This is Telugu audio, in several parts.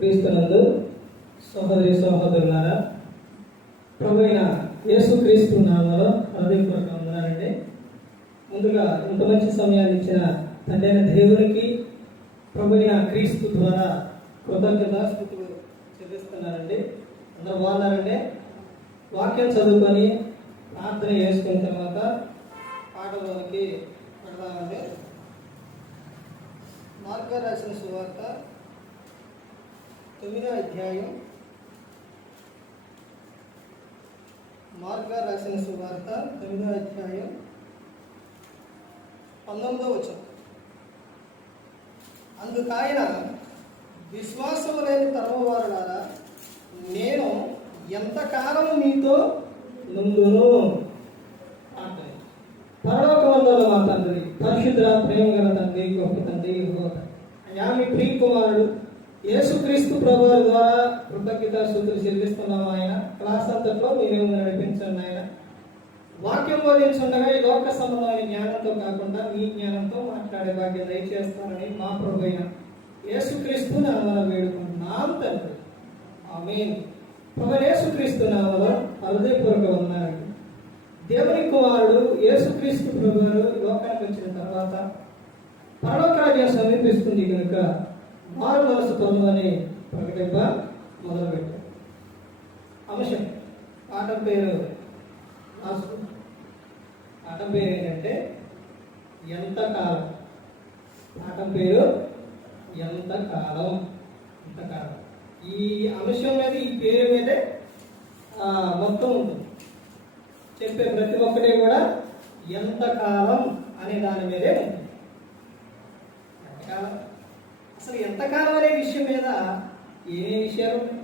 క్రీస్తునందు సహోదరి సహోదరులారా, ప్రభువైన యేసుక్రీస్తు నామములో హృదయపూర్వక వందనాలండి. ముందుగా ఇంత మంచి సమయాన్ని ఇచ్చిన తండ్రైన దేవునికి ప్రభువైన క్రీస్తు ద్వారా కృతజ్ఞతాస్తుతులు చెల్లిస్తున్నానండి. అందరూ బాగున్నారండి. వాక్యం చదువుకొని ప్రార్థన చేసుకున్న తర్వాత పాటలోనికి పెడదామండి. మార్కు రాసిన సువార్త 9వ అధ్యాయం. మార్కు రాసిన సువార్త 9వ అధ్యాయం 19వ వచనం. అందుకాయన, విశ్వాసము లేని తరమవారులారా, నేను ఎంతకాలము మీతో నుండును. పరలోకమందున్న మా తండ్రి, పరిశుద్ధ ప్రేమ గల తండ్రి, గొప్ప తండ్రి, అయ్యా మీ ప్రియ కుమారుడు యేసుక్రీస్తు ప్రభువు ద్వారా కృతజ్ఞతాస్తుతులు చెల్లిస్తున్నాము. ఆయన క్లాస్ అంతట్లో మీరేమో నడిపించండి. ఆయన వాక్యం బోధించుండగా ఈ లోక సంబంధమైన జ్ఞానంతో కాకుండా మీ జ్ఞానంతో మాట్లాడే భాగ్యం దయచేస్తానని మా ప్రభు అయిన యేసుక్రీస్తు నామమున వేడుకుంటున్నాం తండ్రి. ఆమేన్. ప్రభు యేసుక్రీస్తు నామములో హృదయపూర్వక వందనాలు. దేవుని కుమారుడు యేసుక్రీస్తు ప్రభువు లోకానికి వచ్చిన తర్వాత పరలోక రాజ్యం సమీపిస్తుంది కనుక మారు మనసు పొందమని ప్రకటింప మొదలుపెట్టారు. అంశం పాఠం పేరు పాఠం పేరు ఏంటంటే ఎంతకాలం. పాఠం పేరు ఎంతకాలం. ఎంతకాలం ఈ అంశం మీద, ఈ పేరు మీదే మొత్తం ఉంటుంది. చెప్పే ప్రతి ఒక్కటి కూడా ఎంతకాలం అనే దాని మీదే ఉంటుంది. ఎంతకాలం, అసలు ఎంతకాలం అనే విషయం మీద ఏమే విషయాలు ఉన్నాయి?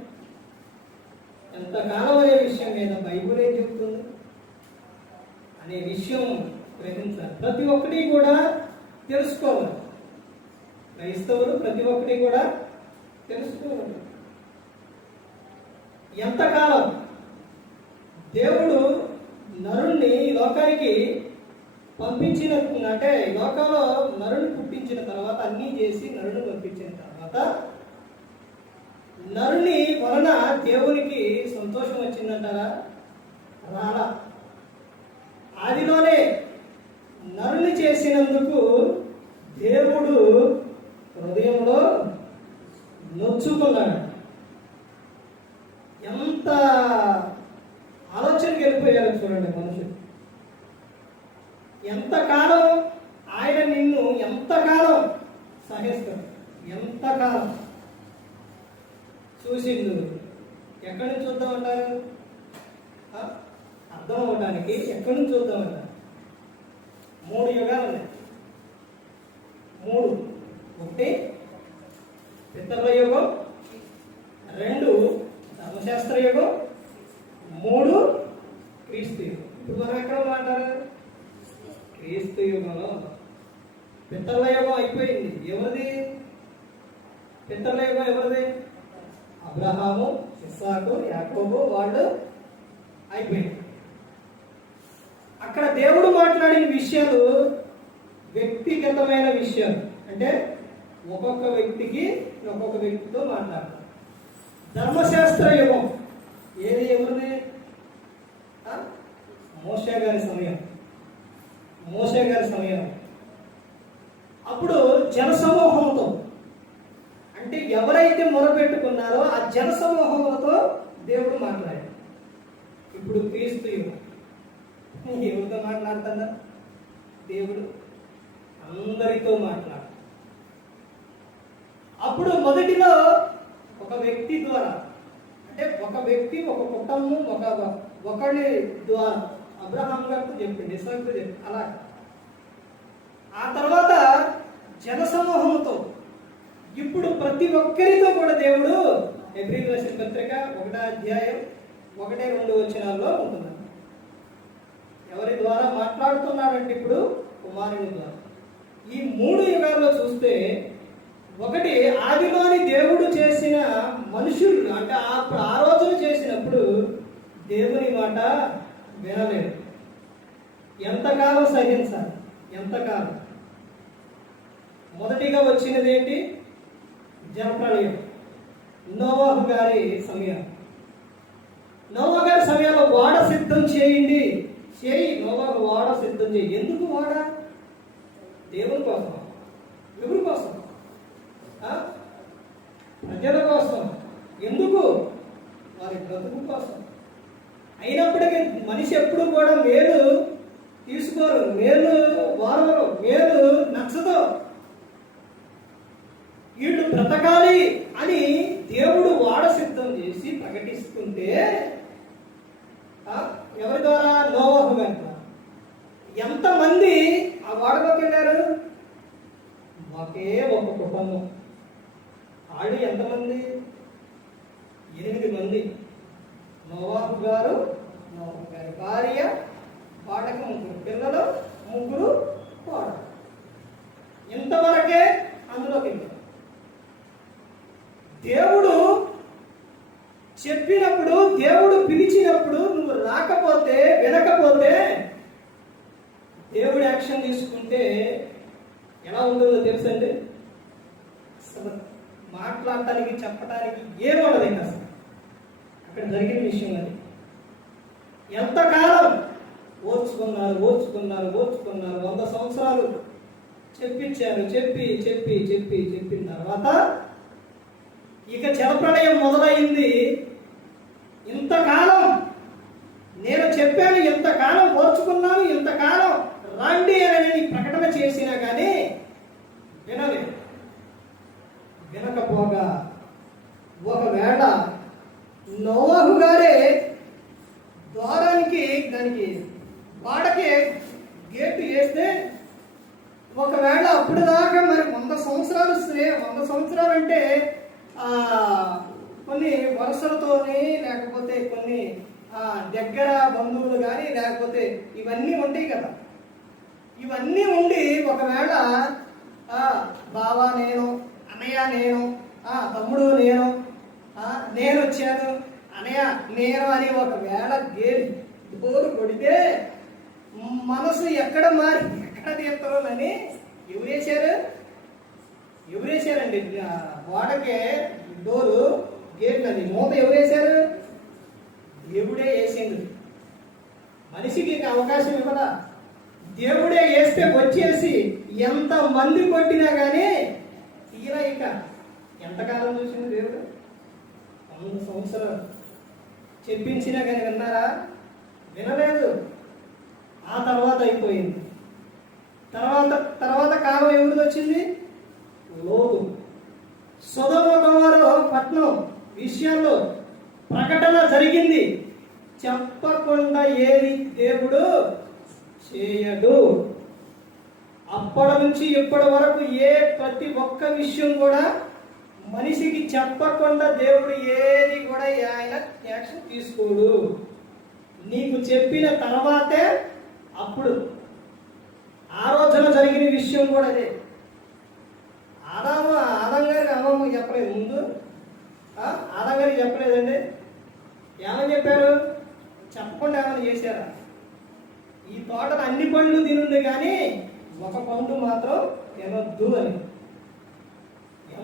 ఎంతకాలం అనే విషయం మీద బైబిల్ ఏం చెబుతుంది అనే విషయం గ్రహించాలి. ప్రతి ఒక్కటి కూడా తెలుసుకోవాలి. క్రైస్తవులు ప్రతి ఒక్కటి కూడా తెలుసుకోవాలి. ఎంతకాలం దేవుడు నరుణ్ణి ఈ లోకానికి పంపించిన, అంటే ఈ లోకంలో నరుని పుట్టించిన తర్వాత అన్నీ చేసి నరుని పంపించిన తర్వాత నరుని వలన దేవునికి సంతోషం వచ్చిందంటారా? రాలా. ఆదిలోనే నరుని చేసినందుకు దేవుడు హృదయంలో నొచ్చుకున్నాడు. ఎంత ఆలోచనకి వెళ్ళిపోయారు చూడండి మనుషులు. ఎంతకాలం ఆయన నిన్ను ఎంతకాలం సహిస్తాడు, ఎంతకాలం చూసిండు. ఎక్కడి నుంచి చూద్దామంటారు? అర్థం అవడానికి ఎక్కడి నుంచి చూద్దామంటారు? 3 యుగాలు ఉన్నాయి. 3. 1 పితరుల యుగం, 2 ధర్మశాస్త్ర యుగం, 3 క్రీస్తు యుగం. ఇప్పుడు మనం ఎక్కడ మాట్లాడారు? క్రీస్తు యుగంలో. పితరుల యుగం అయిపోయింది. ఎవరిది పితరుల యుగం? ఎవరిది? అబ్రహాము, ఇస్సాకు, యాకోబు, వాళ్ళు అయిపోయింది. అక్కడ దేవుడు మాట్లాడిన విషయాలు వ్యక్తిగతమైన విషయాలు. అంటే ఒక్కొక్క వ్యక్తికి ఒక్కొక్క వ్యక్తితో మాట్లాడతారు. ధర్మశాస్త్ర యుగం ఏది? ఎవరిది? మోషే గారి సమయం. మోషే గారి సమయం. అప్పుడు జనసమూహంతో, అంటే ఎవరైతే మొరపెట్టుకున్నారో ఆ జనసమూహంతో దేవుడు మాట్లాడాడు. ఇప్పుడు క్రీస్తు యుగం. ఎవరితో మాట్లాడుతున్నా? దేవుడు అందరితో మాట్లాడు. అప్పుడు మొదటిలో ఒక వ్యక్తి ద్వారా, అంటే ఒక వ్యక్తి, ఒక కుటుంబం, ఒకరి ద్వారా అబ్రహాం గారితో చెప్పింది, ఇస్సాకుతో చెప్పింది. అలా ఆ తర్వాత జనసమూహంతో, ఇప్పుడు ప్రతి ఒక్కరితో కూడా దేవుడు హెబ్రీయులకు రాసిన పత్రిక 1వ అధ్యాయం 1-2 వచనాల్లో ఉంటుంది. ఎవరి ద్వారా మాట్లాడుతున్నాడంటే ఇప్పుడు కుమారుని ద్వారా. ఈ 3 యుగాల్లో చూస్తే, ఒకటి ఆదిలోని దేవుడు చేసిన మనుషులు, అంటే ఆ రోజులు చేసినప్పుడు దేవుని మాట వినలేదు. ఎంతకాలం సహించాలి? ఎంతకాలం? మొదటిగా వచ్చినది ఏంటి? జలప్రళయం. నోవాహు గారి సమయం. నోవా గారి సమయంలో వాడ సిద్ధం చేయండి, నోవాహు వాడ సిద్ధం చేయి. ఎందుకు వాడ? దేవుని కోసం. ఎవరి కోసం? ప్రజల కోసం. ఎందుకు? వారి బ్రతుకు కోసం. అయినప్పటికీ మనిషి ఎప్పుడు కూడా మేలు తీసుకోరు, మేలు వారవరు, మేలు నచ్చదు. వీళ్ళు బ్రతకాలి అని దేవుడు వాడ సిద్ధం చేసి ప్రకటిస్తుంటే ఎవరి ద్వారా? నోవాహు గారి ద్వారా. ఎంతమంది ఆ వాడలోకి వెళ్ళారు? ఒకే ఒక కుటుంబం. వాళ్ళు ఎంతమంది? 8 మంది. నోవాహు గారు, నోవాహు గారి భార్య, వాళ్ళకి 3 పిల్లలు, 3 కోడలు. ఇంతవరకే అందులోకి వెళ్ళారు. దేవుడు చెప్పినప్పుడు, దేవుడు పిలిచినప్పుడు నువ్వు రాకపోతే, వినకపోతే, దేవుడు యాక్షన్ తీసుకుంటే ఎలా ఉంటుందో తెలుసండి. అసలు మాట్లాడటానికి, చెప్పడానికి ఏమన్నది అసలు. అక్కడ జరిగిన విషయం అది. ఎంతకాలం ఓర్చుకున్నారు 100 సంవత్సరాలు చెప్పించారు. చెప్పిన తర్వాత ఇక జలప్రళయం మొదలైంది. ఇంతకాలం నేను చెప్పాను, ఇంతకాలం ఓర్చుకున్నాను, ఇంతకాలం రండి అని ప్రకటన చేసినా కానీ వినలేదు. వినకపోగా ఒకవేళ నోవాహు గారే ద్వారానికి, దానికి వాడకే గేటు వేస్తే, ఒకవేళ అప్పుడు దాకా మరి 100 సంవత్సరాలు 100 సంవత్సరాలు అంటే కొన్ని వరుసలతోని, లేకపోతే కొన్ని దగ్గర బంధువులు కానీ, లేకపోతే ఇవన్నీ ఉంటాయి కదా. ఇవన్నీ ఉండి ఒకవేళ బావ నేను, అన్నయ్య నేను, తమ్ముడు నేను, నేను వచ్చాను, అన్నయ్య నేను అని ఒకవేళ డోరు కొడితే మనసు ఎక్కడ తీస్తామని ఎవరేశారండి? వాడకే డోరు గేట్లని మూత ఎవరేశారు? దేవుడే వేసింది. మనిషికి అవకాశం ఇవ్వదా? దేవుడే వేస్తే వచ్చేసి ఎంత మంది కొట్టినా కానీ తీరా. ఇక ఎంతకాలం చూసింది దేవుడు? 100 సంవత్సరాలు చెప్పించినా కానీ విన్నారా? వినలేదు. ఆ తర్వాత అయిపోయింది. తర్వాత కాలం ఎవరిది వచ్చింది? లోతు. సొదొమ గొమొర్రా పట్టణం విషయంలో ప్రకటన జరిగింది. చెప్పకుండా ఏది దేవుడు చేయడు. అప్పటి నుంచి ఇప్పటి వరకు ప్రతి ఒక్క విషయం కూడా మనిషికి చెప్పకుండా దేవుడు ఏది కూడా ఆయన యాక్షన్ తీసుకోడు. నీకు చెప్పిన తర్వాతే అప్పుడు. ఆ రోజున జరిగిన విషయం కూడా అదే. ఆదం గారికి అమ్మమ్మకి చెప్పలేదు ముందు. ఆదం గారికి చెప్పలేదండి. ఏమని చెప్పారు? చెప్పకుండా ఏమైనా చేశారా? ఈ తోటలో అన్ని పండ్లు తినుంది కానీ ఒక పండు మాత్రం తినొద్దు అని.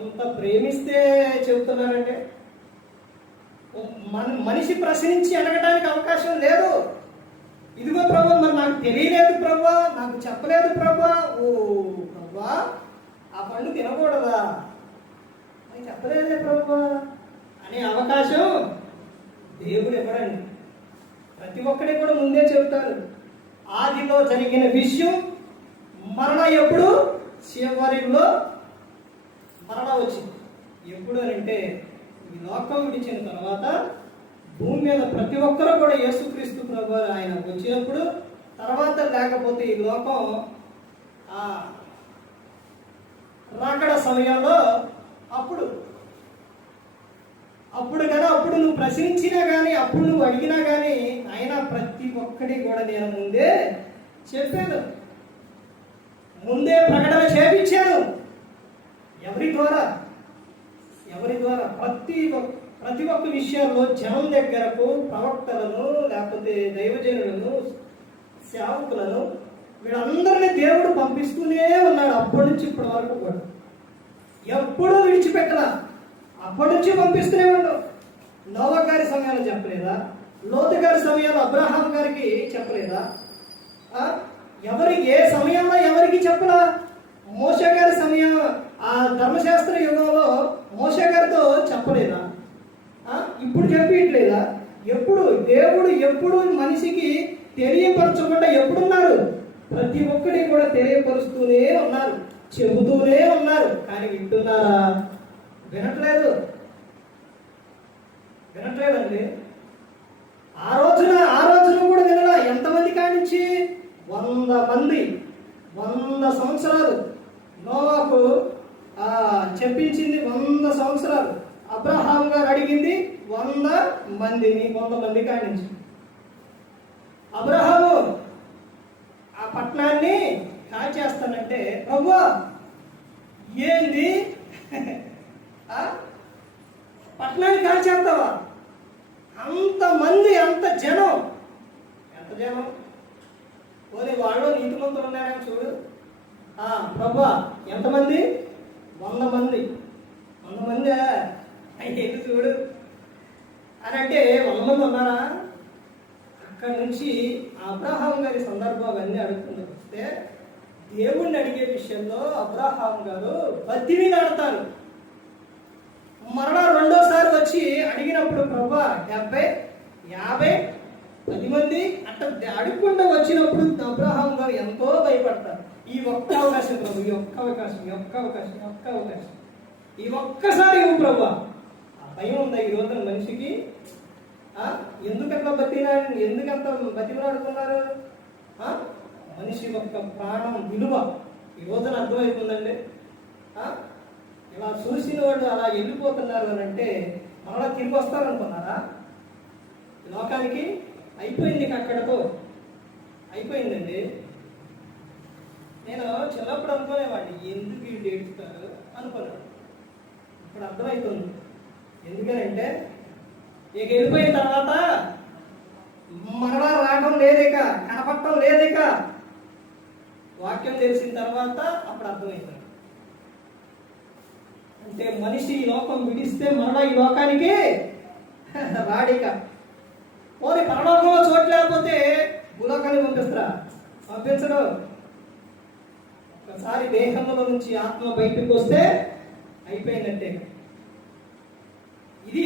ఎంత ప్రేమిస్తే చెబుతున్నారంటే, మనిషి ప్రశ్నించి అడగడానికి అవకాశం లేదు. ఇదిగో ప్రభా, మరి నాకు తెలియలేదు ప్రభా, నాకు చెప్పలేదు ప్రభా. ఓ ప్రభా, ఆ పండు తినకూడదా? అని చెప్పలేదే ప్రభా అనే అవకాశం దేవుడు ఇవ్వడండి. ప్రతి ఒక్కరికి కూడా ముందే చెబుతారు. ఆదిలో జరిగిన విషయం మరణ ఎప్పుడు? చివరిలో మరణ వచ్చింది. ఎప్పుడు అంటే ఈ లోకం విడిచిన తర్వాత భూమి మీద ప్రతి ఒక్కరూ కూడా యేసుక్రీస్తు ప్రభు ఆయన వచ్చినప్పుడు, తర్వాత లేకపోతే ఈ లోకం రాకడ సమయంలో అప్పుడు నువ్వు ప్రశ్నించినా కానీ, అప్పుడు నువ్వు అడిగినా కానీ, అయినా ప్రతి ఒక్కటి కూడా నేను ముందే చెప్పాను, ముందే ప్రకటన చేపించాను. ఎవరి ద్వారా? ప్రతి ఒక్క విషయాల్లో జనం దగ్గరకు ప్రవక్తలను, లేకపోతే దైవజనులను, సేవకులను, వీళ్ళందరినీ దేవుడు పంపిస్తూనే ఉన్నాడు. అప్పటి నుంచి ఇప్పటి వరకు కూడా ఎప్పుడూ విడిచిపెట్టలా. అప్పటి నుంచి పంపిస్తూనే ఉండవు. నోవా గారి సమయంలో చెప్పలేదా? లోతు గారి సమయంలో అబ్రహాం గారికి చెప్పలేదా? ఎవరికి ఏ సమయంలో ఎవరికి చెప్పలా? మోషే గారి సమయం, ఆ ధర్మశాస్త్ర యుగంలో మోషే గారితో చెప్పలేదా? ఇప్పుడు చెప్పట్లేదా? దేవుడు ఎప్పుడు మనిషికి తెలియపరచకుండా ఎప్పుడున్నారు? ప్రతి ఒక్కటి కూడా తెలియపరుస్తూనే ఉన్నారు, చెబుతూనే ఉన్నారు. కానీ వింటున్నారా? వినట్లేదండి. ఆ రోజున కూడా వినలా. ఎంతమంది కానించి? 100 సంవత్సరాలు. నోవాకు చెప్పించింది 100 సంవత్సరాలు. అబ్రహాం గారు అడిగింది 100 మంది కానించి. అబ్రహాము ఆ పట్టణాన్ని కాల్చేస్తానంటే, ప్రభువా ఏంది పట్టణాన్ని కాల్చేస్తావా? అంతమంది, అంత జనం, ఎంత జనం! పోనీ వాళ్ళు నీతిమంతులు ఉన్నారని చూడు. ప్రభువా ఎంతమంది? 100 మంది. 100 మంది అయితే చూడు అని అంటే 100 మంది ఉన్నారా? అక్కడి నుంచి అబ్రహాం గారి సందర్భాలు అన్నీ అడుగుతుండే వస్తే, దేవుణ్ణి అడిగే విషయంలో అబ్రహాం గారు బతిమిలాడతారు. మరలా రెండోసారి వచ్చి అడిగినప్పుడు ప్రభువా 70, 50, 10 మంది అట్లా అడుగుకుండా వచ్చినప్పుడు అబ్రహాం గారు ఎంతో భయపడతారు. ఈ ఒక్క అవకాశం ప్రభు, ఈ ఒక్క అవకాశం, ఈ ఒక్కసారి ఇవ్వు ప్రభువా. ఆ భయం ఉందా ఈ రోజున మనిషికి? ఎందుకంత బతిమలాడుతున్నారు? మనిషి యొక్క ప్రాణం విలువ ఈ రోజున అర్థమవుతుందండి. ఇలా చూసిన వాళ్ళు అలా వెళ్ళిపోతున్నారు అని అంటే మరలా తిరిగి వస్తారనుకున్నారా? లోకానికి అయిపోయింది, అక్కడతో అయిపోయిందండి. నేను చిన్నప్పుడు అనుకునేవాడిని, ఎందుకు వీళ్ళు ఏడుస్తారు అనుకున్నాను. ఇప్పుడు అర్థమవుతుంది. ఎందుకనంటే ఇక వెళ్ళిపోయిన తర్వాత మరలా రావడం లేదిక, కనపడటం లేదిక. వాక్యం తెలిసిన తర్వాత అప్పుడు అర్థమవుతుంది. అంటే మనిషి ఈ లోకం విడిస్తే మరలా ఈ లోకానికి రాడిక. పోనీ పరలోకంలో చోటు లేకపోతే భూలోకాన్ని పంపించడం. ఒకసారి దేహంలో నుంచి ఆత్మ బయటకు వస్తే అయిపోయిందంటే. ఇది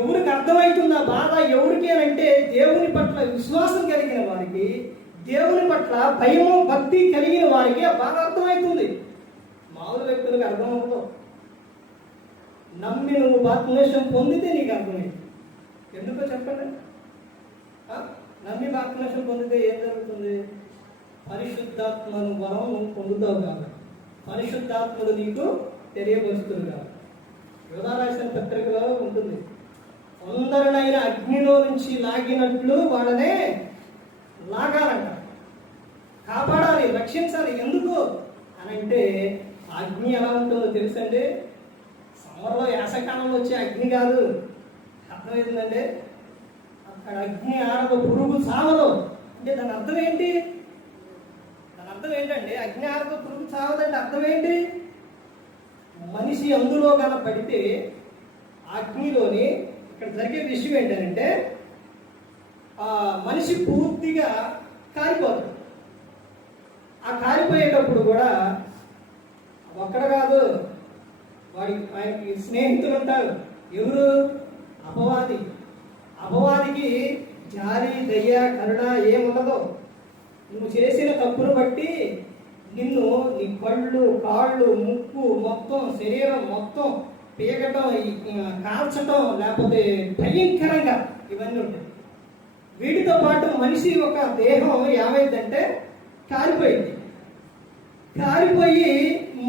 ఎవరికి అర్థమవుతుందా బాధ? ఎవరికి అంటే దేవుని పట్ల విశ్వాసం కలిగిన వారికి, దేవుని పట్ల భయము భక్తి కలిగిన వారికి ఆ బాధ అర్థమవుతుంది. మామూలు వ్యక్తులకు అర్థం అవ్వదు. నమ్మి నువ్వు బాప్తిస్మం పొందితే నీకు అర్థమైంది. ఎందుకో చెప్పండి. నమ్మి బాప్తిస్మం పొందితే ఏం జరుగుతుంది? పరిశుద్ధాత్మను వరం నువ్వు పొందుతావు కాబట్టి, పరిశుద్ధాత్మను నీకు తెలియపరుస్తుంది కాబట్టి. యోధా రాసిన పత్రికలో ఉంటుంది, అందరినైనా అగ్నిలో నుంచి లాగినట్లు వాళ్ళనే లాగాలంట, కాపాడాలి, రక్షించాలి. ఎందుకు అని అంటే అగ్ని ఎలా ఉంటుందో తెలుసండి. సమ్మర్లో యాసకాలంలో వచ్చే అగ్ని కాదు. అర్థమవుతుందండి. అక్కడ అగ్ని ఆరదు, పురుగు సావదు. అంటే దాని అర్థం ఏంటి? ఏంటండి? అగ్ని ఆరదు, పురుగు సావదంటే అర్థం ఏంటి? మనిషి అందులో కన పడితే అగ్నిలోని ఇక్కడ జరిగే విషయం ఏంటంటే మనిషి పూర్తిగా కాలిపోతుంది. ఆ కాలిపోయేటప్పుడు కూడా ఒక్కడ కాదు, ఆయనకి స్నేహితులు ఉంటారు. ఎవరు? అపవాదికి జాలి, దయ, కరుణ ఏముండదు. నువ్వు చేసిన తప్పును బట్టి నిన్ను, నీ కళ్ళు, కాళ్ళు, ముక్కు మొత్తం, శరీరం మొత్తం పీకటం, కాల్చటం, లేకపోతే భయంకరంగా ఇవన్నీ ఉంటాయి. వీటితో పాటు మనిషి ఒక దేహం ఏమైందంటే కాలిపోయి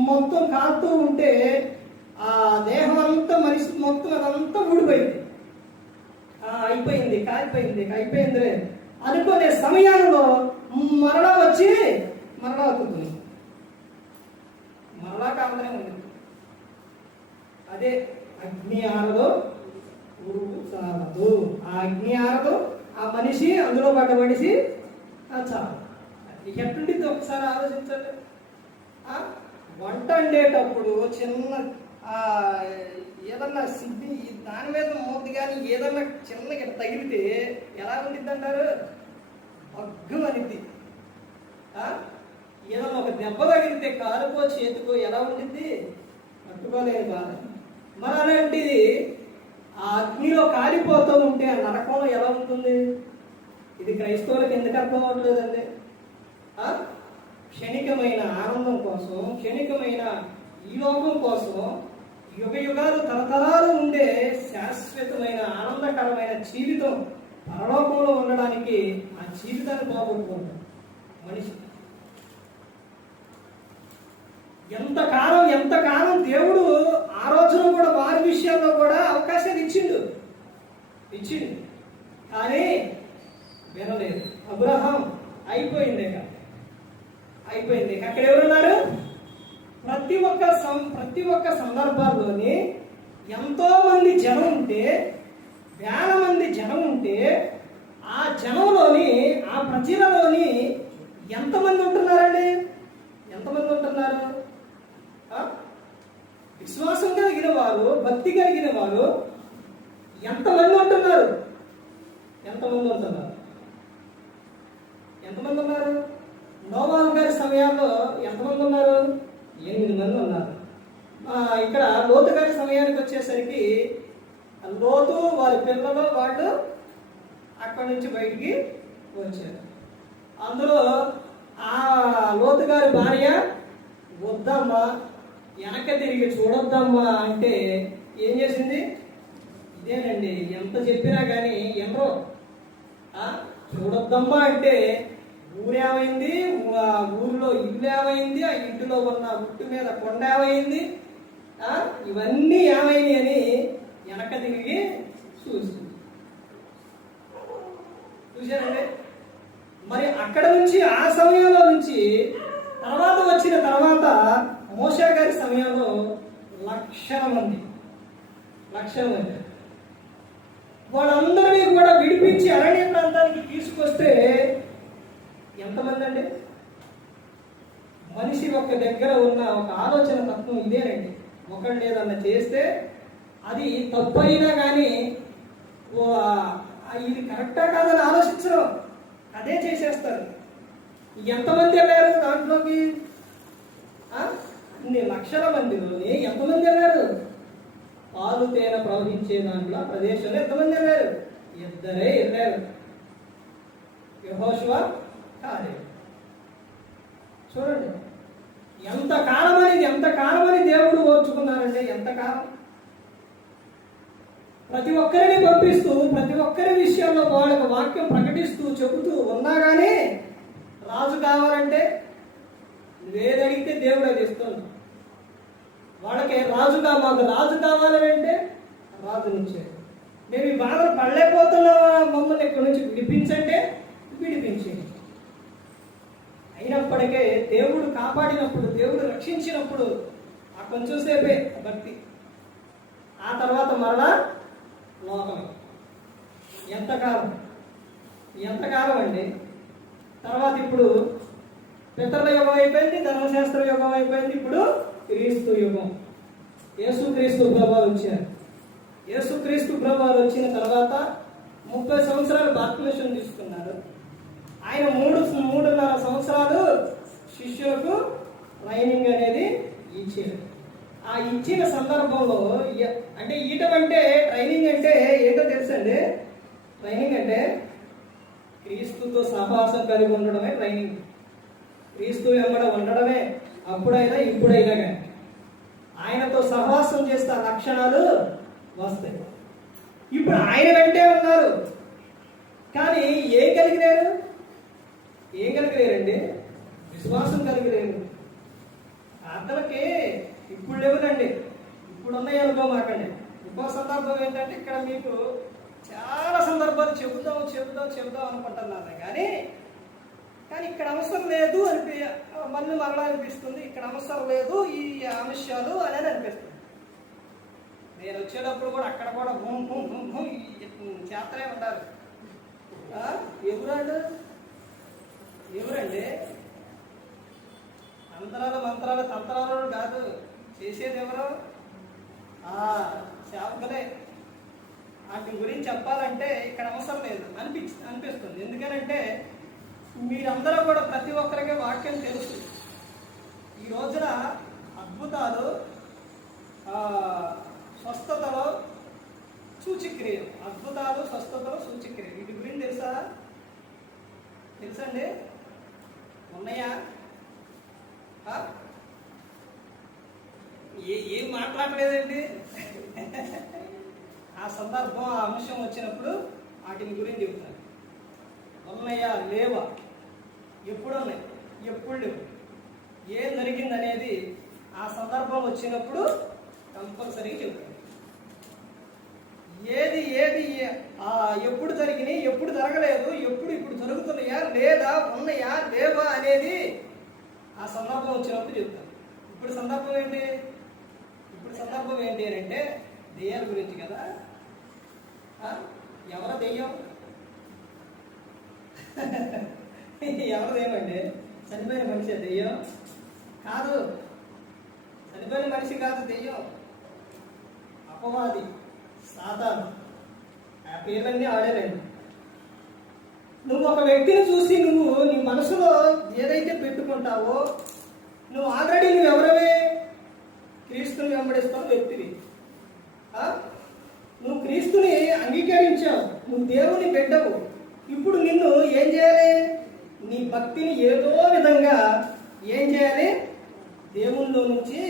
మొత్తం కాలుతూ ఉంటే ఆ దేహం అంతా, మనిషి మొత్తం అదంతా ఊడిపోయింది. అయిపోయింది అనుకునే సమయంలో మరలా వచ్చి మరలా అవుతుంది. మరలా కావాలనే ఉంది. అదే అగ్ని ఆరదు, పురుగు చాలదు. ఆ అగ్ని ఆరదు, ఆ మనిషి, అందులో పడ్డ మనిషి చాలు. ఎట్టుండిద్ది ఒకసారి ఆలోచించండి. వంట వండేటప్పుడు చిన్న ఏదన్నా సిద్ధి దాని మీద మోది కానీ ఏదన్నా చిన్న గిట్ట తగిలితే ఎలా ఉండిద్ది అంటారు? అగ్గు అనిద్ది. ఏదన్నా ఒక దెబ్బ తగిలితే కాలుకో చేతికో ఎలా ఉండిద్ది? పట్టుకోలేని బాధ. మరి అలాంటిది ఆ అగ్నిలో కాలిపోతూ ఉంటే ఆ నరకంలో ఎలా ఉంటుంది? ఇది క్రైస్తవులకు ఎందుకు అర్థం అవ్వట్లేదండి? క్షణికమైన ఆనందం కోసం, క్షణికమైన ఈ లోకం కోసం, యుగ యుగాలు తరతరాలు ఉండే శాశ్వతమైన ఆనందకరమైన జీవితం పరలోకంలో ఉండడానికి ఆ జీవితాన్ని పోగొట్టుకుంటాం మనిషి. ఎంతకాలం దేవుడు ఆ రోజున కూడా వారి విషయాల్లో కూడా అవకాశాలు ఇచ్చిండు. కానీ వినలేదు. అబ్రహాం అయిపోయింది. అక్కడ ఎవరున్నారు? ప్రతి ఒక్క సందర్భాల్లోని ఎంతో మంది జనం ఉంటే, వేల మంది జనం ఉంటే, ఆ జనంలోని ఆ ప్రజలలోని ఎంతమంది ఉంటున్నారండి? ఎంతమంది ఉంటున్నారు? విశ్వాసం కలిగిన వారు, భక్తి కలిగిన వారు ఎంతమంది ఉంటున్నారు? ఎంతమంది ఉన్నారు? నోవాహు గారి సమయాల్లో ఎంతమంది ఉన్నారు? 8 మంది ఉన్నారు. ఇక్కడ లోతు గారి సమయానికి వచ్చేసరికి లోతు వారి పిల్లలు వాళ్ళు అక్కడి నుంచి బయటికి వచ్చారు. అందులో ఆ లోతు గారి భార్య వద్దమ్మా, వెనక తిరిగి చూడొద్దమ్మా అంటే ఏం చేసింది? ఇదేనండి, ఎంత చెప్పినా కానీ ఎవరో చూడొద్దమ్మా అంటే ఊరేమైంది, ఊరిలో ఇల్లు ఏమైంది, ఆ ఇంటిలో ఉన్న ఉట్టు మీద కొండ ఏమైంది, ఇవన్నీ ఏమైంది అని వెనక తిరిగి చూశారండి. మరి అక్కడ నుంచి ఆ సమయంలో నుంచి తర్వాత మోషే గారి సమయంలో లక్షల మంది వాళ్ళందరినీ కూడా విడిపించి అరణ్య ప్రాంతానికి తీసుకొస్తే ఎంతమంది అండి? మనిషి ఒక్క దగ్గర ఉన్న ఒక ఆలోచన తత్వం ఇదేనండి. ఒకళ్ళు ఏదన్నా చేస్తే అది తప్పు అయినా కానీ ఇది కరెక్టా కాదని ఆలోచించరు, అదే చేసేస్తారు. ఎంతమంది వెళ్ళారు దాంట్లోకి? అన్ని లక్షల మందిలోని ఎంతమంది వెళ్ళారు? పాలు తేనె ప్రవహించే దాంట్లో ప్రదేశంలో ఎంతమంది వెళ్ళారు? 2 వెళ్ళారు, యెహోషువ కాలేబు. చూడండి ఎంతకాలమని దేవుడు ఓర్చుకున్నారంటే ఎంతకాలం. ప్రతి ఒక్కరిని పంపిస్తూ ప్రతి ఒక్కరి విషయాల్లో వాళ్ళకి వాక్యం ప్రకటిస్తూ చెబుతూ ఉన్నా కానీ రాజు కావాలంటే నువ్వేదడిగితే దేవుడు అది ఇస్తుంది. వాళ్ళకి మాకు రాజు కావాలంటే రాజునిచ్చే. మేము ఈ బాధలు పడలేకపోతున్నావా, మమ్మల్ని ఇక్కడి నుంచి విడిపించంటే విడిపించండి. అయినప్పటికే దేవుడు కాపాడినప్పుడు, దేవుడు రక్షించినప్పుడు ఆ కొంచెం సేపే భక్తి, ఆ తర్వాత మరలా లోకమే. ఎంతకాలం అండి? తర్వాత ఇప్పుడు పితరుల యుగం అయిపోయింది, ధర్మశాస్త్ర యుగం అయిపోయింది, ఇప్పుడు క్రీస్తు యుగం. యేసుక్రీస్తు ప్రభువారు వచ్చారు. యేసుక్రీస్తు ప్రభువారు వచ్చిన తర్వాత 30 సంవత్సరాలు బాప్తిస్మం తీసుకున్నారు. ఆయన 3.5 సంవత్సరాలు శిష్యులకు ట్రైనింగ్ అనేది ఇచ్చారు. ఆ ఇచ్చిన సందర్భంలో అంటే ఈటమంటే ట్రైనింగ్ అంటే ఏంటో తెలుసండి? ట్రైనింగ్ అంటే క్రీస్తుతో సహవాసం కలిగి ఉండడమే ట్రైనింగ్. క్రీస్తు వెంబడ ఉండడమే, అప్పుడైనా ఇప్పుడైనా కానీ ఆయనతో సహవాసం చేస్తే లక్షణాలు వస్తాయి. ఇప్పుడు ఆయన వెంటే ఉన్నారు కానీ ఏం కలిగిలేరండి? విశ్వాసం కలిగిలేరు. ప్రార్థనకి ఇప్పుడు లేవునండి, ఇప్పుడున్నాయి అనుకోమాకండి. ఇంకో సందర్భం ఏంటంటే ఇక్కడ మీకు చాలా సందర్భాలు చెబుదాం అనుకుంటున్నాను కానీ ఇక్కడ అవసరం లేదు మళ్ళీ మరలా అనిపిస్తుంది. ఇక్కడ అవసరం లేదు ఈ అంశాలు అనేది అనిపిస్తుంది. నేను వచ్చేటప్పుడు కూడా అక్కడ కూడా చేస్తూనే ఉంటారు. ఎవరండి? మంత్రాలు తంత్రాలు కాదు, చేసేది ఎవరు? చెప్పాలంటే ఇక్కడ అవసరం లేదు అనిపిస్తుంది. ఎందుకనంటే మీరందరూ కూడా ప్రతి ఒక్కరికి వాక్యం తెలుసు. ఈ రోజున అద్భుతాలు, స్వస్థతలు, సూచక్రియలు, అద్భుతాలు, స్వస్థతలు, సూచక్రియలు, వీటి గురించి తెలుసండి? ఉన్నాయా? ఏం మాట్లాడలేదండి. ఆ సందర్భం, ఆ అంశం వచ్చినప్పుడు వాటిని గురించి చెప్తాను. ఉన్నాయా లేవా, ఎప్పుడు ఉన్నాయి, ఎప్పుడు లేవు, ఏం జరిగింది అనేది ఆ సందర్భం వచ్చినప్పుడు కంపల్సరీగా చెప్తాను. ఏది ఎప్పుడు జరిగినాయి, ఎప్పుడు జరగలేదు, ఇప్పుడు జరుగుతున్నాయా లేదా, ఉన్నాయా లేవా అనేది ఆ సందర్భం వచ్చినప్పుడు చెప్తాను. ఇప్పుడు సందర్భం ఏంటి అని అంటే దెయ్యాల గురించి కదా. ఎవరో దెయ్యం? ఎవరిదేమండి? చనిపోయిన మనిషి దెయ్యం కాదు. చనిపోయిన మనిషి కాదు దెయ్యం. అపవాది, సాతాను, ఆ పేర్లన్నీ ఆడేరండి. నువ్వు ఒక వ్యక్తిని చూసి నువ్వు నీ మనసులో ఏదైతే పెట్టుకుంటావో, నువ్వు ఆల్రెడీ ఎవరవే? క్రీస్తుని వెంబడిస్తున్న వ్యక్తివి. నువ్వు క్రీస్తుని అంగీకరించావు, నువ్వు దేవుని బిడ్డవు. ఇప్పుడు నిన్ను ఏం చేయాలి? నీ భక్తిని ఏదో విధంగా ఏం చేయాలి? దేవునిలో నుంచి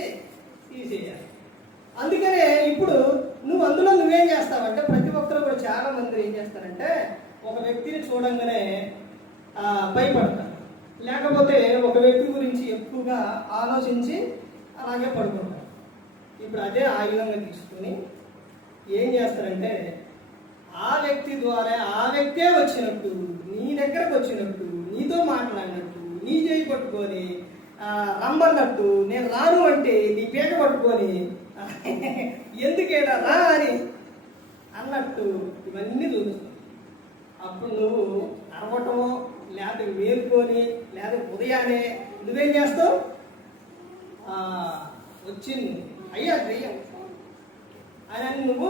తీసేయాలి. అందుకనే ఇప్పుడు నువ్వు అందులో నువ్వేం చేస్తావంటే, ప్రతి ఒక్కరు కూడా చాలా మంది ఏం చేస్తారంటే, ఒక వ్యక్తిని చూడంగానే భయపడతారు, లేకపోతే ఒక వ్యక్తి గురించి ఎక్కువగా ఆలోచించి అలాగే పడుకుంటారు. ఇప్పుడు అదే ఆయుధంగా తీసుకుని ఏం చేస్తారంటే, ఆ వ్యక్తి ద్వారా ఆ వ్యక్తే వచ్చినట్టు, నీ దగ్గరకు వచ్చినట్టు, నీతో మాట్లాడినట్టు, నీ చేయి పట్టుకొని రమ్మన్నట్టు, నేను రాను అంటే నీ పీక పట్టుకొని ఎందుకేడా రా అని అన్నట్టు ఇవన్నీ చూపిస్తావు. అప్పుడు నువ్వు అరవటమో లేకపోతే మేలుకొని లేకపోతే ఉదయాన్నే నువ్వేం చేస్తావు? వచ్చింది అయ్యా దెయ్యం అని నువ్వు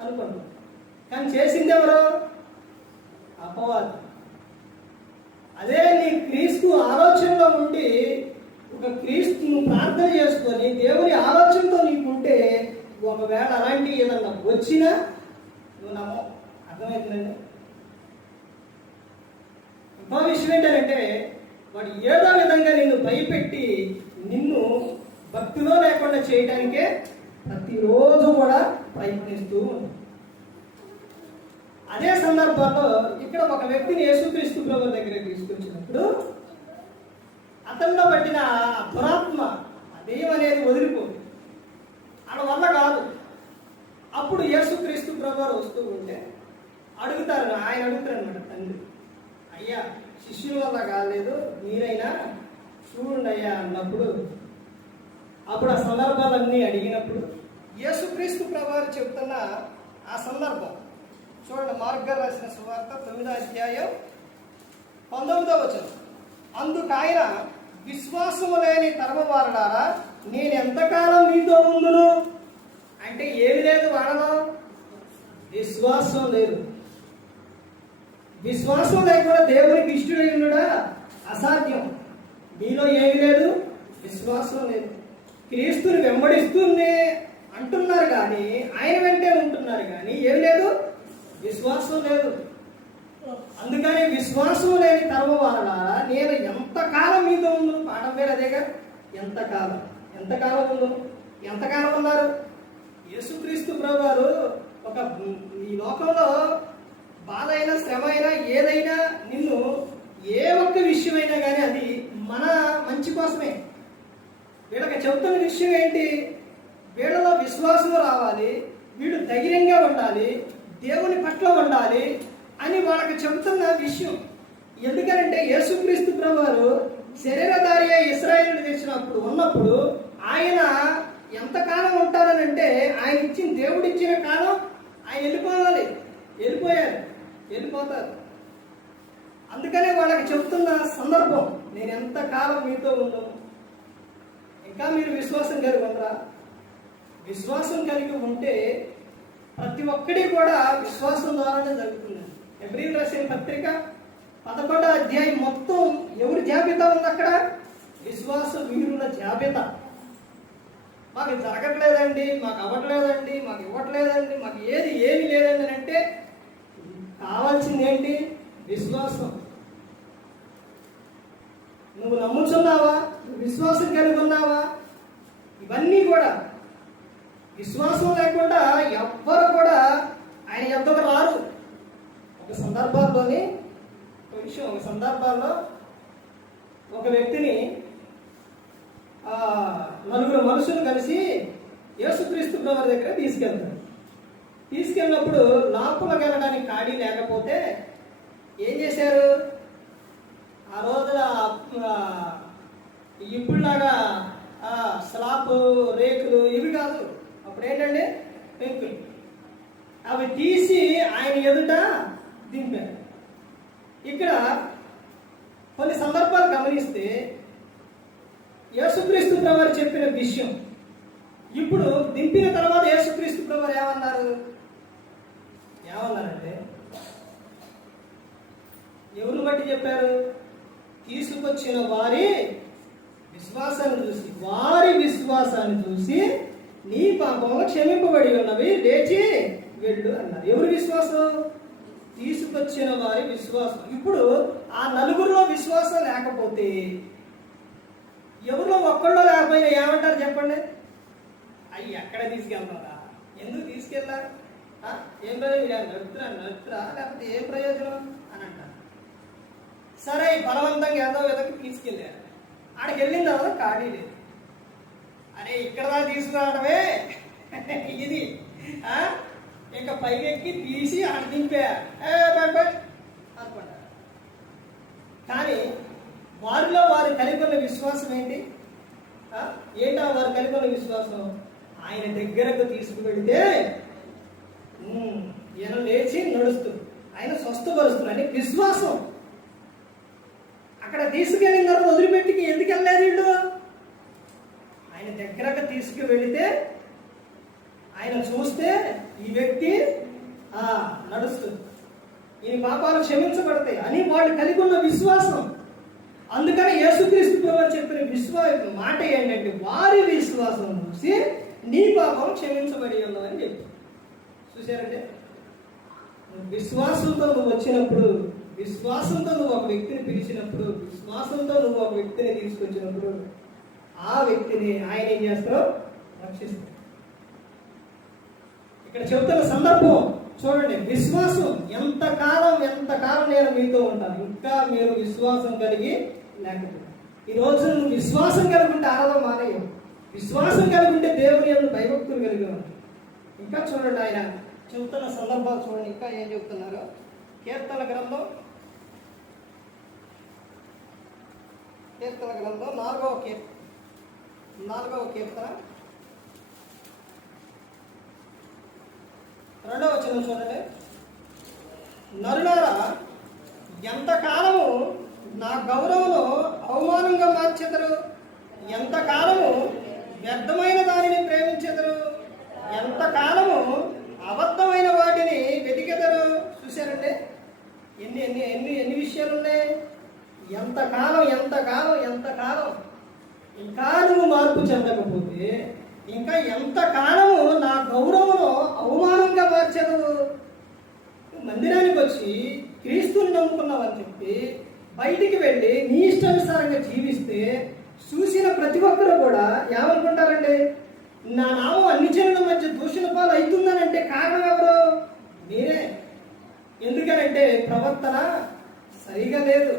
అనుకుంటావు. కానీ చేసింది ఎవరు? అపవాది. అదే నీ క్రీస్తు ఆలోచనలో ఉండి, ఒక క్రీస్తును ప్రార్థన చేసుకొని దేవుని ఆలోచనతో నీకుంటే, ఒకవేళ అలాంటి ఏదన్నా వచ్చినా నువ్వు నమ్మవు. అర్థమవుతుందండి? ఇంకో విషయం ఏంటంటే, వాడు ఏదో విధంగా నిన్ను భయపెట్టి నిన్ను భక్తిలో లేకుండా చేయడానికే ప్రతిరోజు కూడా ప్రయత్నిస్తూ ఉంటాడు. అదే సందర్భంలో ఇక్కడ ఒక వ్యక్తిని యేసుక్రీస్తు ప్రభువు దగ్గర తీసుకొచ్చినప్పుడు అతనిలో పట్టిన దురాత్మ, దెయ్యం అనేది వదిలిపోదు. ఆడ వల్ల కాదు. అప్పుడు యేసుక్రీస్తు ప్రభువు వస్తూ ఉంటే ఆయన అడుగుతారు అనమాట, తండ్రి, అయ్యా శిష్యుల వల్ల కాలేదు, మీరైనా చూడండి అయ్యా అన్నప్పుడు, అప్పుడు ఆ సందర్భాలన్నీ అడిగినప్పుడు యేసుక్రీస్తు ప్రభువు చెప్తున్న ఆ సందర్భం చూడండి. మార్క్ గారు రాసిన సువార్త 9వ అధ్యాయం 19వ వచనం. అందుకు ఆయన, విశ్వాసము లేని తరమవారులారా, నేను ఎంతకాలం మీతో ఉందును అంటే ఏమి లేదు వాడలో? విశ్వాసం లేదు. విశ్వాసం లేకుండా దేవునికి ఇష్టడై ఉండడా అసాధ్యం. మీలో ఏమి లేదు? విశ్వాసం లేదు. క్రీస్తుని వెంబడిస్తూనే అంటున్నారు కానీ, ఆయన వెంటే ఉంటున్నారు కానీ ఏమి లేదు? విశ్వాసం లేదు. అందుకని విశ్వాసం లేని తరమ వలన నేను ఎంతకాలం మీతో ఉండు? పాఠం పేరు అదేగా. ఎంతకాలం ఉండు? ఎంతకాలం ఉన్నారు? యేసుక్రీస్తు ప్రభువారు ఒక ఈ లోకంలో బాధ అయినా శ్రమ అయినా ఏదైనా నిన్ను ఏ ఒక్క విషయమైనా కానీ అది మన మంచి కోసమే. వీళ్ళకి చెబుతున్న విషయం ఏంటి? వీళ్ళలో విశ్వాసం రావాలి, వీడు ధైర్యంగా ఉండాలి, దేవుని పట్ల ఉండాలి అని వాళ్ళకి చెబుతున్న విషయం. ఎందుకంటే యేసుక్రీస్తు ప్రభువారు శరీరధారి ఇశ్రాయేలు తెచ్చినప్పుడు ఉన్నప్పుడు ఆయన ఎంతకాలం ఉంటారనంటే, ఆయన ఇచ్చిన దేవుడు ఇచ్చిన కాలం ఆయన వెళ్ళిపోతారు. అందుకనే వాళ్ళకి చెబుతున్న సందర్భం, నేను ఎంతకాలం మీతో ఉన్నాను. ఇంకా మీరు విశ్వాసం కలిగి ఉండరా? విశ్వాసం కలిగి ఉంటే ప్రతి ఒక్కటి కూడా విశ్వాసం ద్వారానే జరుగుతుంది. హెబ్రీయులకు రాసిన పత్రిక 11వ అధ్యాయం మొత్తం ఎవరి జాబితా ఉంది అక్కడ? విశ్వాస వీరుల జాబితా. మాకు జరగట్లేదండి, మాకు అవ్వట్లేదండి, మాకు ఇవ్వట్లేదండి, మాకు ఏమి లేదండి అని అంటే కావాల్సింది ఏంటి? విశ్వాసం. నువ్వు నమ్ముచున్నావా? విశ్వాసం కలిగి ఉన్నావా? ఇవన్నీ కూడా విశ్వాసం లేకుండా ఎవ్వరు కూడా ఆయన యొద్దకు రారు. ఒక సందర్భాల్లో ఒక వ్యక్తిని నలుగురు మనుషులు కలిసి యేసుక్రీస్తు ప్రభువు దగ్గర తీసుకెళ్తారు. తీసుకెళ్ళినప్పుడు లోపలికి వెళ్ళడానికి ఖాళీ లేకపోతే ఏం చేశారు? ఆ రోజున ఇప్పుడులాగా స్లాబ్ రేకులు ఇవి కాదు, అప్పుడు ఏంటంటే పెంకులు, అవి తీసి ఆయన ఎదుట దింపారు. ఇక్కడ కొన్ని సందర్భాలు గమనిస్తే యేసుక్రీస్తు ప్రభువు చెప్పిన విషయం ఇప్పుడు దింపిన తర్వాత యేసుక్రీస్తు ప్రభువు ఏమన్నారంటే ఎవరిని బట్టి చెప్పారు? తీసుకొచ్చిన వారి విశ్వాసాన్ని చూసి నీ పాపములు క్షమింపబడి ఉన్నవి, లేచి వెళ్ళు అన్నారు. ఎవరి విశ్వాసం? తీసుకొచ్చిన వారి విశ్వాసం. ఇప్పుడు ఆ నలుగురిలో విశ్వాసం లేకపోతే ఎవరిలో ఒక్కళ్ళో లేకపోయినా ఏమంటారు చెప్పండి? అయ్యి ఎక్కడ తీసుకెళ్తారా, ఎందుకు తీసుకెళ్ళా, ఏం ప్రయోజనం, నడుపుతురా లేకపోతే ఏం ప్రయోజనం అని అంటారు. సరే బలవంతంగా ఏదో విధంగా తీసుకెళ్ళారు. ఆడికి వెళ్ళిన తర్వాత ఖాళీ లేదు. అరే ఇక్కడ దాకా తీసుకురావడమే ఇది, ఇంకా పైకెక్కి తీసి ఆడ దింపా అనుకుంటారు. కానీ వారిలో వారు కలిగి ఉన్న విశ్వాసం ఏంటి? ఏంటా వారు కలిగి ఉన్న విశ్వాసం? ఆయన దగ్గరకు తీసుకువెళితే ఈయన లేచి నడుస్తుంది, ఆయన స్వస్థపరుస్తుంది అని విశ్వాసం. అక్కడ తీసుకెళ్ళిన తర్వాత వదిలిపెట్టి ఎందుకు వెళ్ళలేదు వీళ్ళు? ఆయన దగ్గరకు తీసుకువెళితే ఆయన చూస్తే ఈ వ్యక్తి నడుస్తుంది, ఈ పాపాలు క్షమించబడతాయి అని వాళ్ళు కలిగి ఉన్న విశ్వాసం. అందుకని యేసుక్రీస్తు ప్రభువు చెప్పిన మాట ఏంటంటే వారి విశ్వాసం చూసి నీ పాపం క్షమించబడి ఉన్నదని చెప్పి. చూసారంటే విశ్వాసంతో నువ్వు వచ్చినప్పుడు, విశ్వాసంతో నువ్వు ఒక వ్యక్తిని పిలిచినప్పుడు, విశ్వాసంతో నువ్వు ఒక వ్యక్తిని తీసుకొచ్చినప్పుడు ఆ వ్యక్తిని ఆయన ఏం చేస్తారో రక్షిస్తారు. ఇక్కడ చెబుతున్న సందర్భం చూడండి. విశ్వాసం ఎంతకాలం నేను మీతో ఉంటాను, ఇంకా మీరు విశ్వాసం కలిగి లేకపోతే. ఈ రోజు నువ్వు విశ్వాసం కలిగి ఉంటే ఆరాధన మానేయం, విశ్వాసం కలిగి ఉంటే దేవుని యందు భయభక్తులు కలిగి ఉంటాయి. ఇంకా చూడండి ఆయన చెబుతున్న సందర్భాలు చూడండి, ఇంకా ఏం చెబుతున్నారు. కీర్తన గ్రంథం 4వ కీర్తన 2వ వచనం చూడండి. నరులారా ఎంతకాలము నా గౌరవము అవమానంగా మార్చెదరు, ఎంతకాలము వ్యర్థమైన దానిని ప్రేమించెదరు, ఎంతకాలము అబద్ధమైన వాటిని వెతికెదరు. చూశారంటే ఎన్ని ఎన్ని ఎన్ని ఎన్ని విషయాలు ఉన్నాయి. ఎంతకాలం ఇంకా నువ్వు మార్పు చెందకపోతే ఇంకా ఎంతకాలము నా గౌరవము అవమానంగా మార్చదు. మందిరానికి వచ్చి క్రీస్తుని నమ్ముకున్నావని చెప్పి బయటికి వెళ్ళి నీ ఇష్టానుసారంగా జీవిస్తే చూసిన ప్రతి ఒక్కరు కూడా ఏమనుకుంటారండి? నా నామం అన్ని జనుల మధ్య దూషణ పాలు అవుతుందనంటే కారణం ఎవరు? మీరే. ఎందుకనంటే ప్రవర్తన సరిగా లేదు.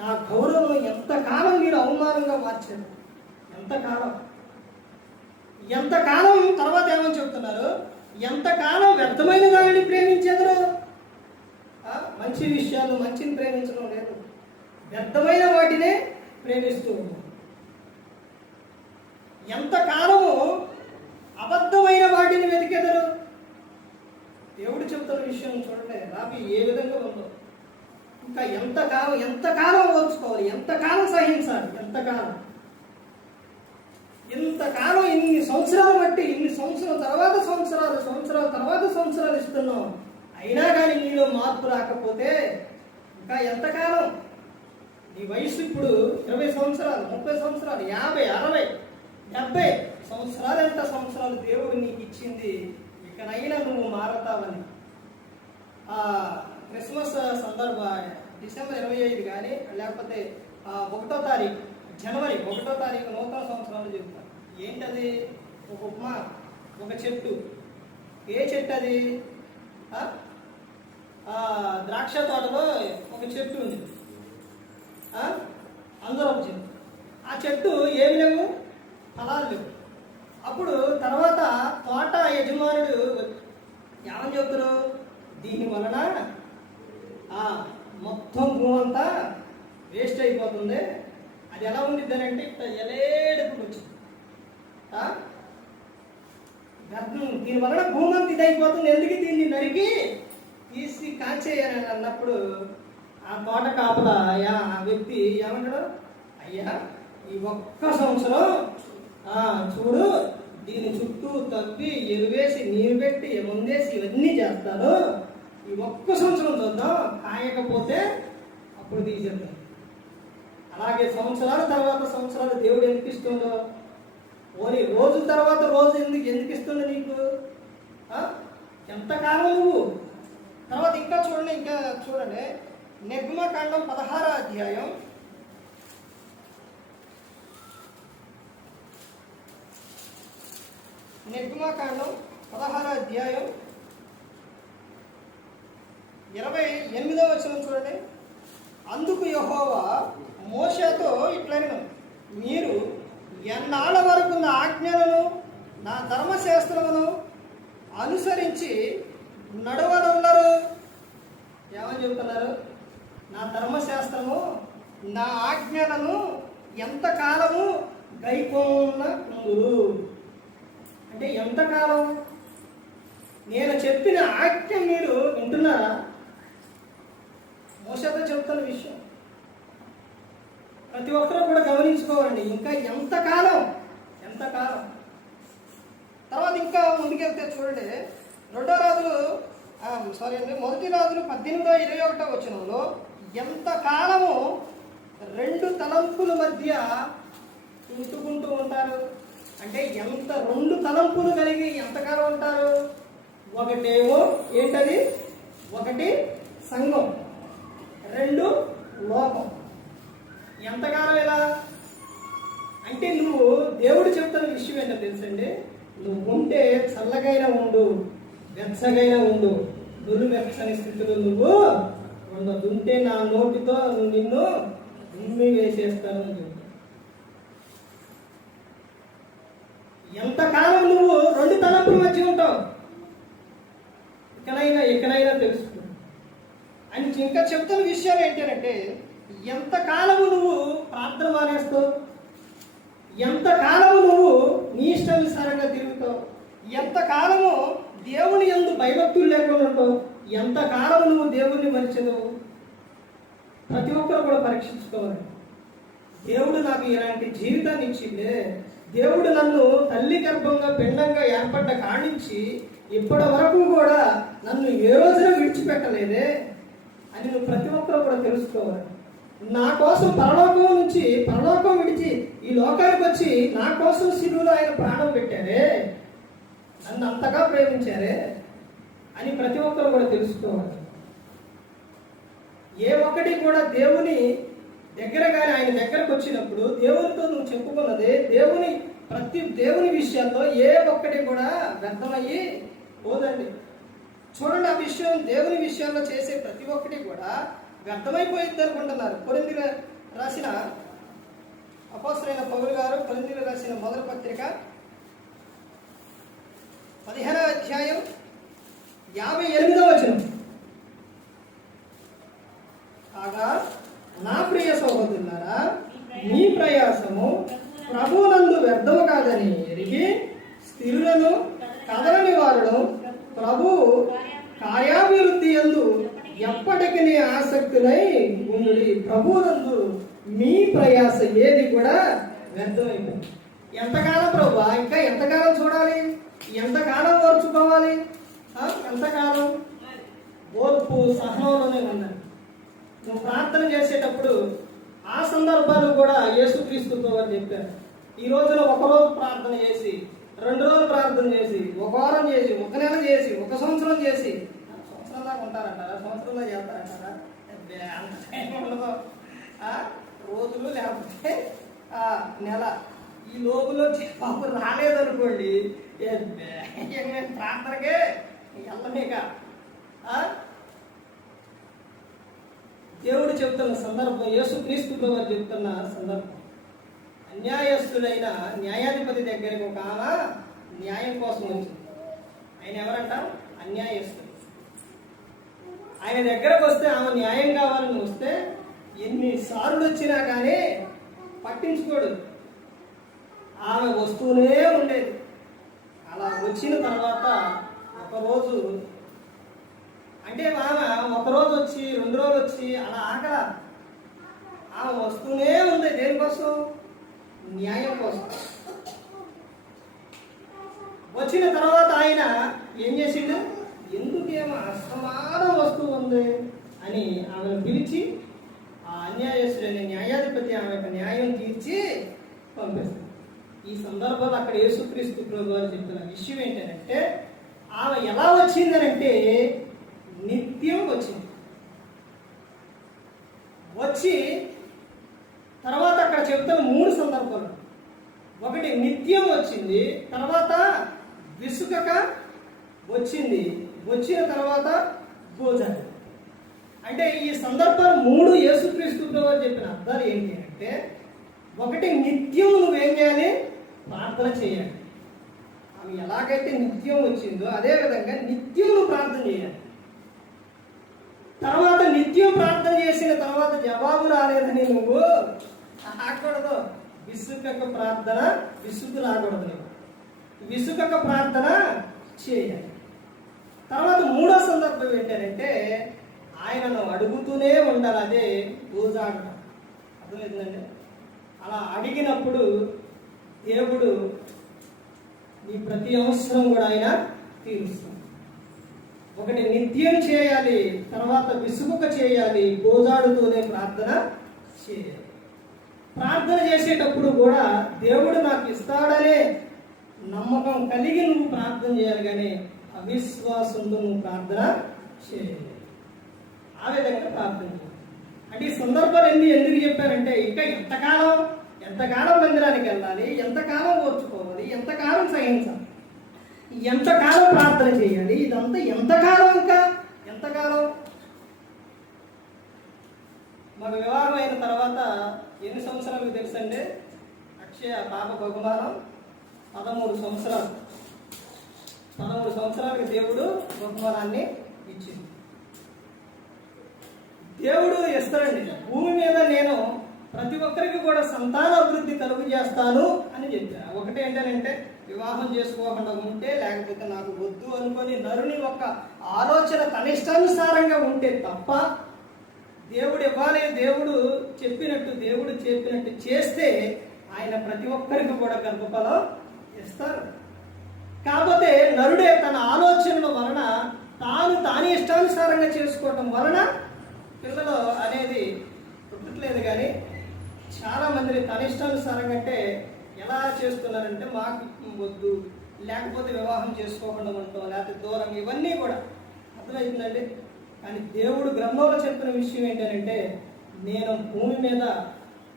నా గౌరవం ఎంతకాలం మీరు అవమానంగా మార్చారు, ఎంతకాలం తర్వాత ఏమని చెప్తున్నారు? ఎంతకాలం వ్యర్థమైన దానిని ప్రేమించేదరు. మంచి విషయాలు, మంచిని ప్రేమించడం లేదు, వ్యర్థమైన వాటినే ప్రేమిస్తూ ఉన్నారు. ఎంతకాలము అబద్ధమైన వాటిని వెతికెదరు. దేవుడు చెప్తున్న విషయం చూడండి, రాబి ఏ విధంగా ఉందో. ఇంకా ఎంతకాలం ఓర్చుకోవాలి, ఎంతకాలం సహించాలి, ఇంతకాలం ఇన్ని సంవత్సరాలు బట్టి, ఇన్ని సంవత్సరాల తర్వాత సంవత్సరాలు ఆలోచిస్తున్నావు, అయినా కానీ నీలో మార్పు రాకపోతే ఇంకా ఎంతకాలం? నీ వయసు ఇప్పుడు 20 సంవత్సరాలు, 30 సంవత్సరాలు, 50, 60, 70 సంవత్సరాలు, ఎంత సంవత్సరాలు దేవుడు నీకు ఇచ్చింది. ఇకనైనా నువ్వు మారతావని. క్రిస్మస్ సందర్భ డిసెంబర్ 25 కానీ లేకపోతే 1వ తారీఖు, జనవరి 1వ తారీఖు నూతన సంవత్సరాలు చెప్తాను. ఏంటది? ఒక ఉపమా, ఒక చెట్టు. ఏ చెట్టు అది? ద్రాక్ష తోటలో ఒక చెట్టు ఉంది. అందరూ ఒక చెట్టు. ఆ చెట్టు ఏమి లేవు, ఫలాలు లేవు. అప్పుడు తర్వాత తోట యజమానుడు ఏమని చెప్తారు? దీని వలన మొత్తం భూమంతా వేస్ట్ అయిపోతుంది. అది ఎలా ఉండిద్దని అంటే ఇట్లా ఎలేడుకు వచ్చింది. దీని వలన భూమంతా ఇదైపోతుంది, ఎందుకు దీన్ని నరికి తీసి కాచేయాలని అన్నప్పుడు ఆ తోట కాపలా ఆ వ్యక్తి ఏమంటాడు? అయ్యా, ఈ ఒక్క సంవత్సరం చూడు, దీని చుట్టూ తవ్వి ఎరువేసి నీరు పెట్టి ముందేసి ఇవన్నీ చేస్తాను, ఈ ఒక్క సంవత్సరం చూద్దాం, కాయకపోతే అప్పుడు తీసేద్దాం. అలాగే సంవత్సరాల తర్వాత సంవత్సరాలు దేవుడు ఎందుకు ఇస్తుందో, ఓని రోజు తర్వాత రోజు ఎందుకు ఇస్తుండో నీకు? ఎంతకాలం నువ్వు? తర్వాత ఇంకా చూడండి నిర్గమకాండం 16వ అధ్యాయం 28వ వచనం చూడండి. అందుకు యెహోవా మోషేతో ఇట్లనెను, మీరు ఎన్నాళ్ళ వరకు నా ఆజ్ఞలను నా ధర్మశాస్త్రమును అనుసరించి నడవనున్నారు? ఏమని చెబుతున్నారు? నా ధర్మశాస్త్రము నా ఆజ్ఞలను ఎంతకాలము గైకొనకుందురు అంటే ఎంతకాలం? నేను చెప్పిన ఆజ్ఞ మీరు వింటున్నారా? మోషేతో చెబుతున్న విషయం ప్రతి ఒక్కరూ కూడా గమనించుకోవాలండి. ఇంకా ఎంతకాలం? తర్వాత ఇంకా ముందుకెళ్తే చూడండి, 1 రాజులు 18:21 వచనంలో ఎంతకాలము 2 తలంపుల మధ్య చుట్టుకుంటూ ఉంటారు అంటే ఎంత 2 తలంపులు కలిగి ఎంతకాలం ఉంటారు? ఒకటేమో ఏంటది? ఒకటి సంఘం, 2 లోకం. ఎంతకాలం ఇలా అంటే నువ్వు దేవుడు చెప్తున్న విషయం ఏంటో తెలుసండి. నువ్వు ఉంటే చల్లగైనా ఉండు, వెచ్చగైనా ఉండు, దుర్వెచ్చని స్థితిలో నువ్వు ఉండదు. ఉంటే నా నోటితో నిన్ను ఉమ్మి వేసేస్తాను అని చెప్తాను. ఎంతకాలం నువ్వు 2 తలంపుల మధ్య ఉంటావు? ఎక్కడైనా తెలుసుకో అని ఇంకా చెప్తున్న విషయాలు ఏంటంటే, ఎంతకాలము నువ్వు ప్రార్థన మానేస్తావు, ఎంతకాలము నువ్వు నీ ఇష్టానుసారంగా తిరుగుతావు, ఎంతకాలము దేవుని యందు భయభక్తులు లేకుండా ఉంటావు, ఎంతకాలము నువ్వు దేవుణ్ణి మరిచెదవు. ప్రతి ఒక్కరు కూడా పరీక్షించుకోవాలి. దేవుడు నాకు ఇలాంటి జీవితాన్ని ఇచ్చిందే, దేవుడు నన్ను తల్లి గర్భంగా పిండంగా ఏర్పడ్డ కానించి ఇప్పటి వరకు కూడా నన్ను ఏ రోజున విడిచిపెట్టలేదే అని నువ్వు ప్రతి ఒక్కరు కూడా తెలుసుకోవాలి. నా కోసం పరలోకం విడిచి ఈ లోకానికి వచ్చి నా కోసం శిలువలో ఆయన ప్రాణం పెట్టారే, నన్ను అంతగా ప్రేమించారే అని ప్రతి ఒక్కరు కూడా తెలుసుకోవాలి. ఏ ఒక్కటి కూడా దేవుని దగ్గర కానీ ఆయన దగ్గరకు వచ్చినప్పుడు దేవునితో నువ్వు చెప్పుకున్నదే దేవుని విషయాల్లో ఏ ఒక్కటి కూడా వ్యర్థమయ్యి పోదండి. చూడండి, ఆ విషయం దేవుని విషయాల్లో చేసే ప్రతి ఒక్కటి కూడా వ్యర్థమైపోయింది అనుకుంటున్నారు. కొరింథీయులకు రాసిన అపోస్తలుడైన పౌలు గారు కొరింథీయులకు రాసిన మొదటి పత్రిక 15వ అధ్యాయం 58వ వచనం. కాగా నా ప్రియ సహోదరులారా, మీ ప్రయాసము ప్రభువునందు వ్యర్థము కాదని ఎరిగి స్థిరులను కదలని వారును ప్రభు కార్యాభివృద్ధి యందు ఎప్పటికీ ఆసక్తులై ఉండుడి. ప్రభువునందు మీ ప్రయాస ఏది కూడా వ్యర్థమైపోయింది. ఎంతకాలం ప్రభు? ఇంకా ఎంతకాలం చూడాలి? ఎంతకాలం ఓర్చుకోవాలి? ఎంతకాలం ఓర్పు సహనంలోనే ఉండాలి. నువ్వు ప్రార్థన చేసేటప్పుడు ఆ సందర్భాలు కూడా యేసుక్రీస్తుతో వారు చెప్పారు. ఈ రోజున ఒకరోజు ప్రార్థన చేసి, 2 రోజులు ప్రార్థన చేసి, 1 వారం చేసి, 1 నెల చేసి, 1 సంవత్సరం చేసి, సంవత్సరం దాకా ఉంటారంటారా? సంవత్సరంలో చేస్తారంటారా? అంత టైం ఉండదు. రోజులు లేకపోతే నెల, ఈ లోపులో బాబు రాలేదనుకోండి, ప్రార్థనకే వెళ్ళమేక. దేవుడు చెప్తున్న సందర్భం, యేసుక్రీస్తు ప్రభువు చెప్తున్న సందర్భం, అన్యాయస్తులైన న్యాయాధిపతి దగ్గరికి ఒక ఆమె న్యాయం కోసం వచ్చింది. ఆయన ఎవరంట? అన్యాయస్తుడు. ఆయన దగ్గరకు వస్తే ఆమె న్యాయం కావాలని వస్తే ఎన్నిసార్లు వచ్చినా కానీ పట్టించుకోడు. ఆమె వస్తూనే ఉండేది. అలా వచ్చిన తర్వాత ఒకరోజు, అంటే ఆమె 1 రోజు వచ్చి, 2 రోజులు వచ్చి అలా ఆగల. ఆమె వస్తూనే ఉంది. దేనికోసం? న్యాయం కోసం. వచ్చిన తర్వాత ఆయన ఏం చేసిండు? ఎందుకేమో అసమానం వస్తూ ఉంది అని ఆమెను పిలిచి, ఆ అన్యాయస్తుడైన న్యాయాధిపతి ఆమె యొక్క న్యాయం తీర్చి పంపిస్తాడు. ఈ సందర్భంలో అక్కడ యేసుక్రీస్తు ప్రభువు వారు చెప్తున్న విషయం ఏంటంటే, ఆమె ఎలా వచ్చిందనంటే నిత్యం వచ్చింది. వచ్చి తర్వాత అక్కడ చెప్తున్న 3 సందర్భాలు. ఒకటి నిత్యం వచ్చింది, తర్వాత విసుకక వచ్చింది, వచ్చిన తర్వాత భోజనం. అంటే ఈ సందర్భాలు 3 యేసుక్రీస్తు ప్రభువు చెప్పిన అర్థాలు ఏంటి అంటే, ఒకటి నిత్యం నువ్వేం చేయాలి? ప్రార్థన చేయాలి. ఆమె ఎలాగైతే నిత్యం వచ్చిందో అదే విధంగా నిత్యం నువ్వు ప్రార్థన చేయాలి. తర్వాత నిత్యం ప్రార్థన చేసిన తర్వాత జవాబు రాలేదని నువ్వు ఆగకూడదు. విసుకక ప్రార్థన, విసుగు రాకూడదు. నువ్వు విసుకక ప్రార్థన చేయాలి. తర్వాత 3వ సందర్భం ఏంటంటే, ఆయనను అడుగుతూనే ఉండాలి. అదే రోజాడటం. అర్థమవుతుందండి? అలా అడిగినప్పుడు దేవుడు నీ ప్రతి అవసరం కూడా ఆయన తీరుస్తాడు. ఒకటి నిత్యం చేయాలి, తర్వాత విసుగుక చేయాలి, గోజాడుతూనే ప్రార్థన చేయాలి. ప్రార్థన చేసేటప్పుడు కూడా దేవుడు నాకు ఇస్తాడనే నమ్మకం కలిగి నువ్వు ప్రార్థన చేయాలి, కానీ అవిశ్వాసంతో నువ్వు ప్రార్థన చేయాలి. ఆ విధంగా ప్రార్థన చేయాలి. అంటే ఈ సందర్భాలు ఎందుకు చెప్పారంటే, ఇంకా ఎంతకాలం మందిరానికి వెళ్ళాలి, ఎంతకాలం ఓర్చుకోవాలి, ఎంతకాలం సహించాలి, ఎంతకాలం ప్రార్థన చేయాలి, ఇదంతా ఎంతకాలం, ఇంకా ఎంతకాలం. మాకు వివాహం అయిన తర్వాత ఎన్ని సంవత్సరాలకు తెలుసండి? అక్షయ పాప బహుమానం 13 సంవత్సరాలు. 13 సంవత్సరాలకు దేవుడు బహుమానాన్ని ఇచ్చింది. దేవుడు ఇస్తాడండి. భూమి మీద నేను ప్రతి ఒక్కరికి కూడా సంతాన అభివృద్ధి కలుగు చేస్తాను అని చెప్పాను. ఒకటి ఏంటంటే, వివాహం చేసుకోకుండా ఉంటే, లేకపోతే నాకు వద్దు అనుకొని నరుని ఒక ఆలోచన తనిష్టానుసారంగా ఉంటే తప్ప, దేవుడు ఇవ్వాలి, దేవుడు చెప్పినట్టు చేస్తే ఆయన ప్రతి ఒక్కరికి కూడా గర్భఫలం ఇస్తారు. కాకపోతే నరుడే తన ఆలోచనల వలన తాను ఇష్టానుసారంగా చేసుకోవటం వలన పిల్లలు అనేది పుట్టట్లేదు. కానీ చాలా మందిని తన ఇష్టానుసారంగా అంటే ఎలా చేస్తున్నారంటే, మాకు వద్దు, లేకపోతే వివాహం చేసుకోకుండా ఉంటాం, లేకపోతే దూరం, ఇవన్నీ కూడా అర్థమవుతుందండి. కానీ దేవుడు గ్రంథంలో చెప్పిన విషయం ఏంటంటే, నేను భూమి మీద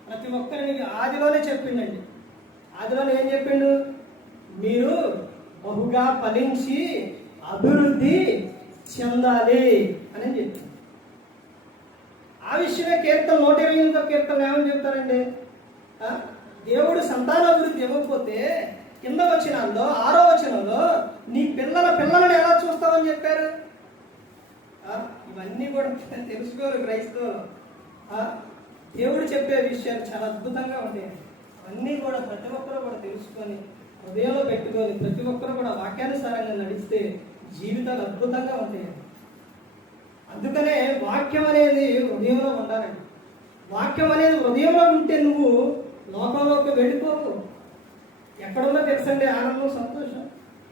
ప్రతి ఒక్కరిని ఆదిలోనే చెప్పిండండి. ఆదిలోనే ఏం చెప్పిండు? మీరు బహుగా ఫలించి అభివృద్ధి చెందాలి అని చెప్పింది. ఆ విషయమే కీర్తన 128వ కీర్తన ఏమని చెప్తారండి? దేవుడు సంతానాభివృద్ధి ఇవ్వకపోతే కింద వచనాల్లో 6వ వచనంలో నీ పిల్లలను ఎలా చూస్తామని చెప్పారు. ఇవన్నీ కూడా తెలుసుకోరు క్రైస్తవులు. దేవుడు చెప్పే విషయాలు చాలా అద్భుతంగా ఉంటాయి. అవన్నీ కూడా ప్రతి ఒక్కరు కూడా తెలుసుకొని హృదయంలో పెట్టుకొని ప్రతి ఒక్కరు కూడా వాక్యానుసారంగా నడిస్తే జీవితాలు అద్భుతంగా ఉంటాయి. అందుకనే వాక్యం అనేది హృదయంలో ఉండాలండి. వాక్యం అనేది హృదయంలో ఉంటే నువ్వు లోకంలోకి వెళ్ళిపోవు. ఎక్కడున్నా తెలుసండి ఆనందం, సంతోషం.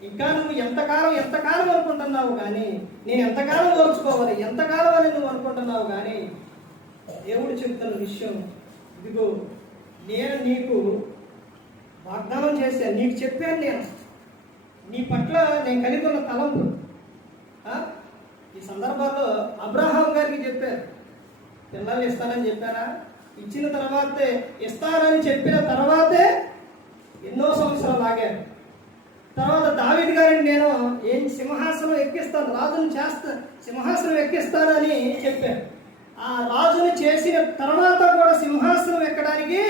ఇంకా నువ్వు ఎంతకాలం అనుకుంటున్నావు కానీ, నేను ఎంతకాలం ఓర్చుకోవాలి, ఎంతకాలం అని నువ్వు అనుకుంటున్నావు కానీ, దేవుడు చెప్తున్న విషయం, ఇదిగో నేను నీకు వాగ్దానం చేశాను, నీకు చెప్పాను, నేను నీ పట్ల నేను కలిగి ఉన్న తలంపు. ఈ సందర్భాల్లో అబ్రహాం గారికి చెప్పారు, పిల్లలు ఇస్తానని చెప్పారా? ఇచ్చిన తర్వాతే, ఇస్తానని చెప్పిన తర్వాతే ఎన్నో సంవత్సరాలు ఆగారు. తర్వాత దావీదు గారిని నేను ఏం సింహాసనం ఎక్కిస్తాను, రాజును చేస్తాను, సింహాసనం ఎక్కిస్తానని చెప్పారు. ఆ రాజును చేసిన తర్వాత కూడా సింహాసనం ఎక్కడానికి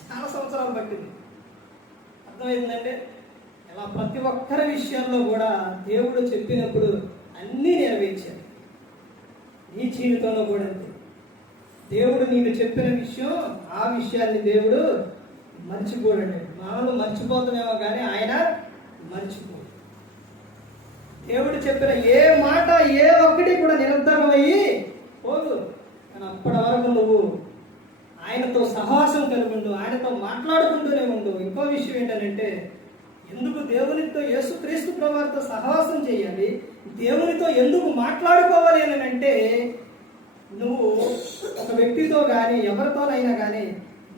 చాలా సంవత్సరాలు పట్టింది. అర్థమైందంటే ఇలా ప్రతి ఒక్కరి విషయంలో కూడా దేవుడు చెప్పినప్పుడు అన్నీ నెరవేర్చాడు. నీ జీవితంలో కూడా అంతే. దేవుడు నీకు చెప్పిన విషయం, ఆ విషయాన్ని దేవుడు మర్చిపోడండి. మామూలు మర్చిపోతామేమో కానీ ఆయన మర్చిపోడు. దేవుడు చెప్పిన ఏ మాట, ఏ ఒక్కటి కూడా నిరంతరమయ్యి పోదు. కానీ అప్పటి వరకు నువ్వు ఆయనతో సహవాసం కలిగి ఉండు, ఆయనతో మాట్లాడుకుంటూనే ఉండు. ఇంకో విషయం ఏంటంటే, ఎందుకు దేవునితో, యేసుక్రీస్తు ప్రభువుతో సహవాసం చేయాలి, దేవునితో ఎందుకు మాట్లాడుకోవాలి అని అంటే, నువ్వు ఒక వ్యక్తితో కానీ ఎవరితోనైనా కానీ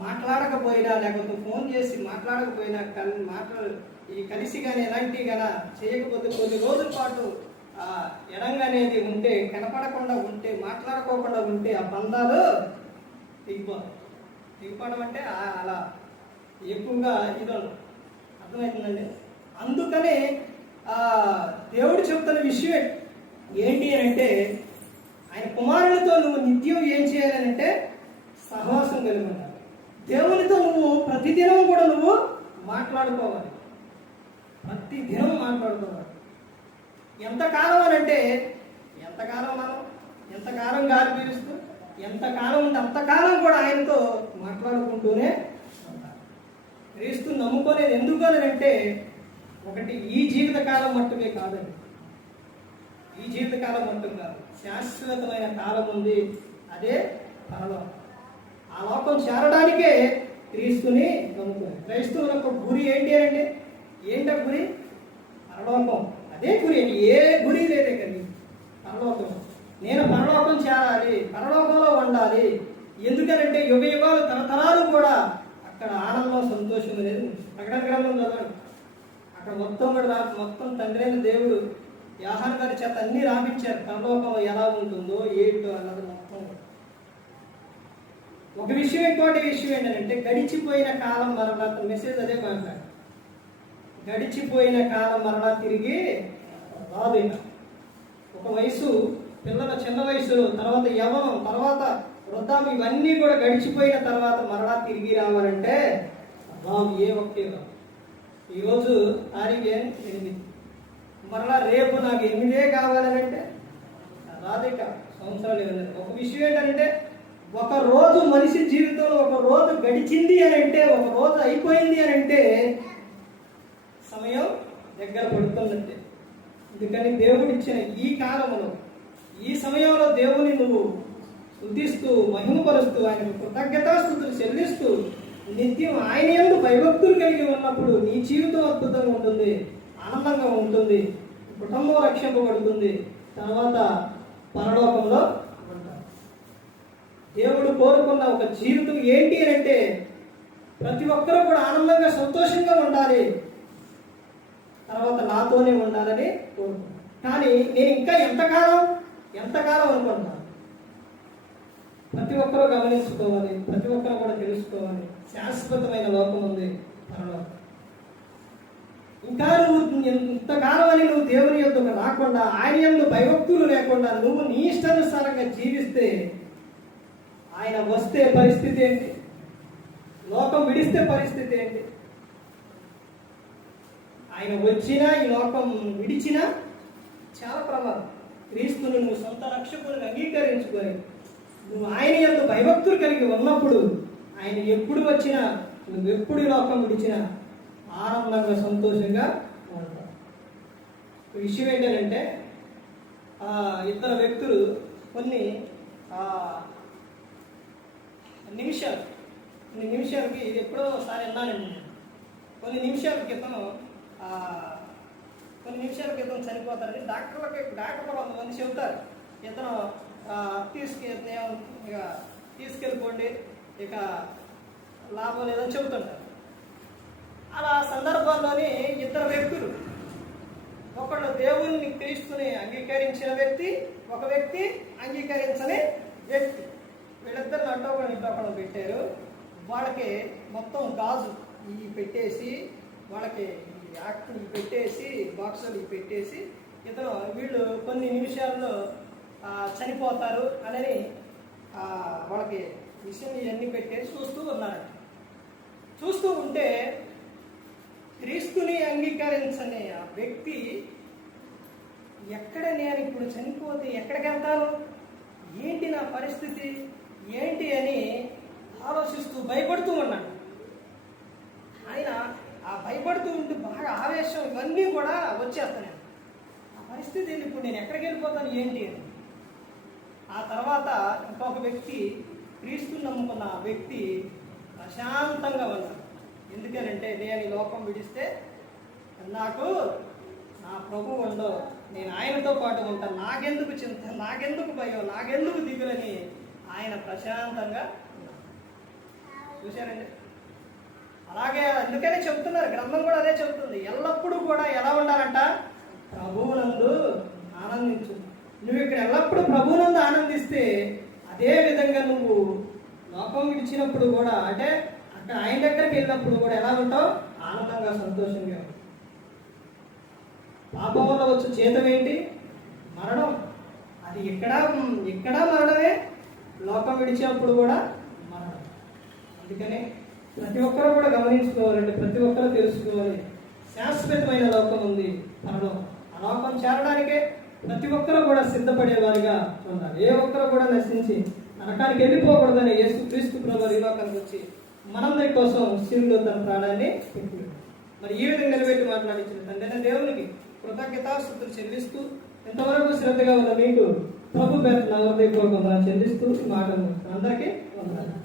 మాట్లాడకపోయినా, లేకపోతే ఫోన్ చేసి మాట్లాడకపోయినా, కలిసి కానీ ఎలాంటివి కానీ చేయకపోతే కొన్ని రోజుల పాటు ఎడంగానేది ఉంటే, కనపడకుండా ఉంటే, మాట్లాడుకోకుండా ఉంటే ఆ బంధాలు తెగిపోవడం అంటే అలా ఎక్కువగా ఇదను. అర్థమవుతుందండి. అందుకనే దేవుడు చెప్తున్న విషయం ఏంటి అని అంటే, ఆయన కుమారునితో నువ్వు నిత్యం ఏం చేయాలంటే సహవాసం కలిగి ఉండాలి. దేవునితో నువ్వు ప్రతిదినం కూడా నువ్వు మాట్లాడుకోవాలి, ప్రతిదినం మాట్లాడుకోవాలి. ఎంతకాలం అని అంటే, ఎంతకాలం గాలి పీలుస్తూ ఎంతకాలం ఉంటే అంతకాలం కూడా ఆయనతో మాట్లాడుకుంటూనే ఉంటారు. క్రీస్తు నమ్ముకునేది ఎందుకు అని అంటే, ఒకటి ఈ జీవితకాలం మట్టుమే కాదండి, ఈ జీవితకాలం మట్టుకు కాదు, శాశ్వతమైన కాలం ఉంది, అదే పరలోకం. ఆ లోకం చేరడానికే క్రీస్తుని నమ్ముకుని. క్రైస్తవుల యొక్క గురి ఏంటి అంటే, ఏంట గురి? పరలోకం. అదే గురి. ఏ గురి లేదే కానీ పరలోకం. నేను పరలోకం చేరాలి, పరలోకంలో ఉండాలి. ఎందుకనంటే యుగ యుగాలు తరతరాలు కూడా అక్కడ ఆనందం, సంతోషం అనేది ప్రకటన గ్రంథం చదవండి. అక్కడ మొత్తం తండ్రి అయిన దేవుడు యోహాను గారి చేత అన్ని రాపించారు, పరలోకం ఎలా ఉంటుందో ఏంటో అన్నది మొత్తం. ఒక విషయం, ఇంకోటి విషయం ఏంటంటే, గడిచిపోయిన కాలం మరలా, మెసేజ్ అదే మాట్లాడు, గడిచిపోయిన కాలం మరలా తిరిగి రాదు. ఒక వయసు, పిల్లల చిన్న వయసులో, తర్వాత యవనం, తర్వాత వృద్ధాప్యం, ఇవన్నీ కూడా గడిచిపోయిన తర్వాత మరలా తిరిగి రావాలంటే రావు. ఏ ఒకే రావు. ఈరోజు తారీఖు 8, మరలా రేపు నాకు 8 కావాలనంటే రాదిక సంవత్సరాలు ఏమన్నా. ఒక విషయం ఏంటంటే, ఒక రోజు మనిషి జీవితంలో ఒక రోజు గడిచింది అని అంటే, ఒక రోజు అయిపోయింది అని అంటే సమయం దగ్గర పడుతుందంటే. అందుకని దేవుడు ఇచ్చిన ఈ కాలంలో, ఈ సమయంలో దేవుని నువ్వు స్తుతిస్తూ, మహిమపరుస్తూ, ఆయన కృతజ్ఞతాస్తుతులు చెల్లిస్తూ నిత్యం ఆయన యందు భయభక్తులు కలిగి ఉన్నప్పుడు నీ జీవితం అద్భుతంగా ఉంటుంది, ఆనందంగా ఉంటుంది, కుటుంబం రక్షింపబడుతుంది, తర్వాత పరలోకంలో ఉంటారు. దేవుడు కోరుకున్న ఒక జీవితం ఏంటి అని అంటే, ప్రతి ఒక్కరూ కూడా ఆనందంగా, సంతోషంగా ఉండాలి, తర్వాత నాతోనే ఉండాలని కోరుకుంటాను. కానీ నేను ఇంకా ఎంతకాలం అనుకుంటున్నాను. ప్రతి ఒక్కరూ గమనించుకోవాలి, ప్రతి ఒక్కరూ కూడా తెలుసుకోవాలి, శాశ్వతమైన లోకం ఉంది, పరలోకం. ఇంకా నువ్వు ఇంతకాలం అని నువ్వు దేవుని యొద్దకు రాకుండా, ఆయన యందు భయభక్తులు లేకుండా నువ్వు నీ ఇష్టానుసారంగా జీవిస్తే, ఆయన వస్తే పరిస్థితి ఏంటి? లోకం విడిస్తే పరిస్థితి ఏంటి? ఆయన వచ్చినా, ఈ లోకం విడిచినా చాలా ప్రమాదం. క్రీస్తును నువ్వు సొంత రక్షకులను అంగీకరించుకొని నువ్వు ఆయన యందు భయభక్తులు కలిగి ఉన్నప్పుడు, ఆయన ఎప్పుడు వచ్చినా, నువ్వు ఎప్పుడు లోకం విడిచినా ఆనందంగా, సంతోషంగా ఉంటావు. విషయం ఏంటంటే, ఇద్దరు వ్యక్తులు కొన్ని నిమిషాలకి, ఇది ఎప్పుడో ఒకసారి విన్నానండి. కొన్ని నిమిషాల క్రితం కొన్ని నిమిషాల క్రితం చనిపోతారని డాక్టర్ కొంతమంది చెబుతారు, ఇతను తీసుకెళ్ళిపోండి, ఇక లాభం లేదని చెబుతుంటారు. అలా సందర్భంలోని ఇద్దరు వ్యక్తులు, ఒకళ్ళు దేవుణ్ణి క్రీస్తుని అంగీకరించిన వ్యక్తి, ఒక వ్యక్తి అంగీకరించని వ్యక్తి, వీళ్ళిద్దరిని అట్టొకళ్ళు పెట్టారు. వాళ్ళకి మొత్తం గాజు ఇవి పెట్టేసి, వాళ్ళకి యాక్ట్ పెట్టేసి, బాక్సులు పెట్టేసి, వీళ్ళు కొన్ని నిమిషాల్లో చనిపోతారు అని వాళ్ళకి విషయం ఇవన్నీ పెట్టేసి చూస్తూ ఉన్నారంట. చూస్తూ ఉంటే క్రీస్తుని అంగీకరించని ఆ వ్యక్తి, ఎక్కడ నేను ఇప్పుడు చనిపోతే ఎక్కడికి వెళ్తాను, ఏంటి నా పరిస్థితి ఏంటి అని ఆలోచిస్తూ భయపడుతూ ఉన్నాడు. ఆయన ఆ భయపడుతూ ఉంటే బాగా ఆవేశం ఇవన్నీ కూడా వచ్చేస్తాను. ఆ పరిస్థితి ఇప్పుడు నేను ఎక్కడికి వెళ్ళిపోతాను ఏంటి అని. ఆ తర్వాత ఇంకొక వ్యక్తి, క్రీస్తుని నమ్ముకున్న వ్యక్తి ప్రశాంతంగా ఉన్నాడు. ఎందుకనంటే, నేను ఈ లోకం విడిస్తే నాకు నా ప్రభు ఉండో, నేను ఆయనతో పాటు ఉంటాను, నాకెందుకు చింత, నాకెందుకు భయం, నాకెందుకు దిగులని ఆయన ప్రశాంతంగా ఉన్నాడు. చూశారండి? అలాగే అందుకనే చెప్తున్నారు, గ్రంథం కూడా అదే చెబుతుంది, ఎల్లప్పుడూ కూడా ఎలా ఉండాలంట, ప్రభువునందు ఆనందించు. నువ్వు ఇక్కడ ఎల్లప్పుడూ ప్రభువునందు ఆనందిస్తే, అదే విధంగా నువ్వు లోకం విడిచినప్పుడు కూడా, అంటే అక్కడ ఆయన దగ్గరికి వెళ్ళినప్పుడు కూడా ఎలా ఉంటావు, ఆనందంగా సంతోషంగా. పాపం వల్ల వచ్చే జీతం ఏంటి, మరణం. అది ఇక్కడ మరణమే, లోకం విడిచినప్పుడు కూడా మరణం. అందుకని ప్రతి ఒక్కరు కూడా గమనించుకోవాలండి, ప్రతి ఒక్కరు తెలుసుకోవాలి, శాశ్వతమైన లోకం ఉంది మరణం. ఆ లోకం చేరడానికే ప్రతి ఒక్కరు కూడా సిద్ధపడేవారిగా ఉండాలి. ఏ ఒక్కరు కూడా నశించి నరకానికి వెళ్ళిపోకూడదని యేసుక్రీస్తు ప్రభువు ఈ లోకానికి వచ్చి మనందరి కోసం శిలువలో తన ప్రాణాన్ని పెట్టాడు. మరి ఈ విధంగా నిలబెట్టి మాట్లాడించిన తండ్రి దేవునికి కృతజ్ఞతాస్తుతులు చెల్లిస్తూ, ఎంతవరకు శ్రద్ధగా ఉన్న మీకు ప్రభు పేరు నా హృదయపూర్వకంగా చెల్లిస్తూ ఈ మాటలు అందరికీ వందనాలు.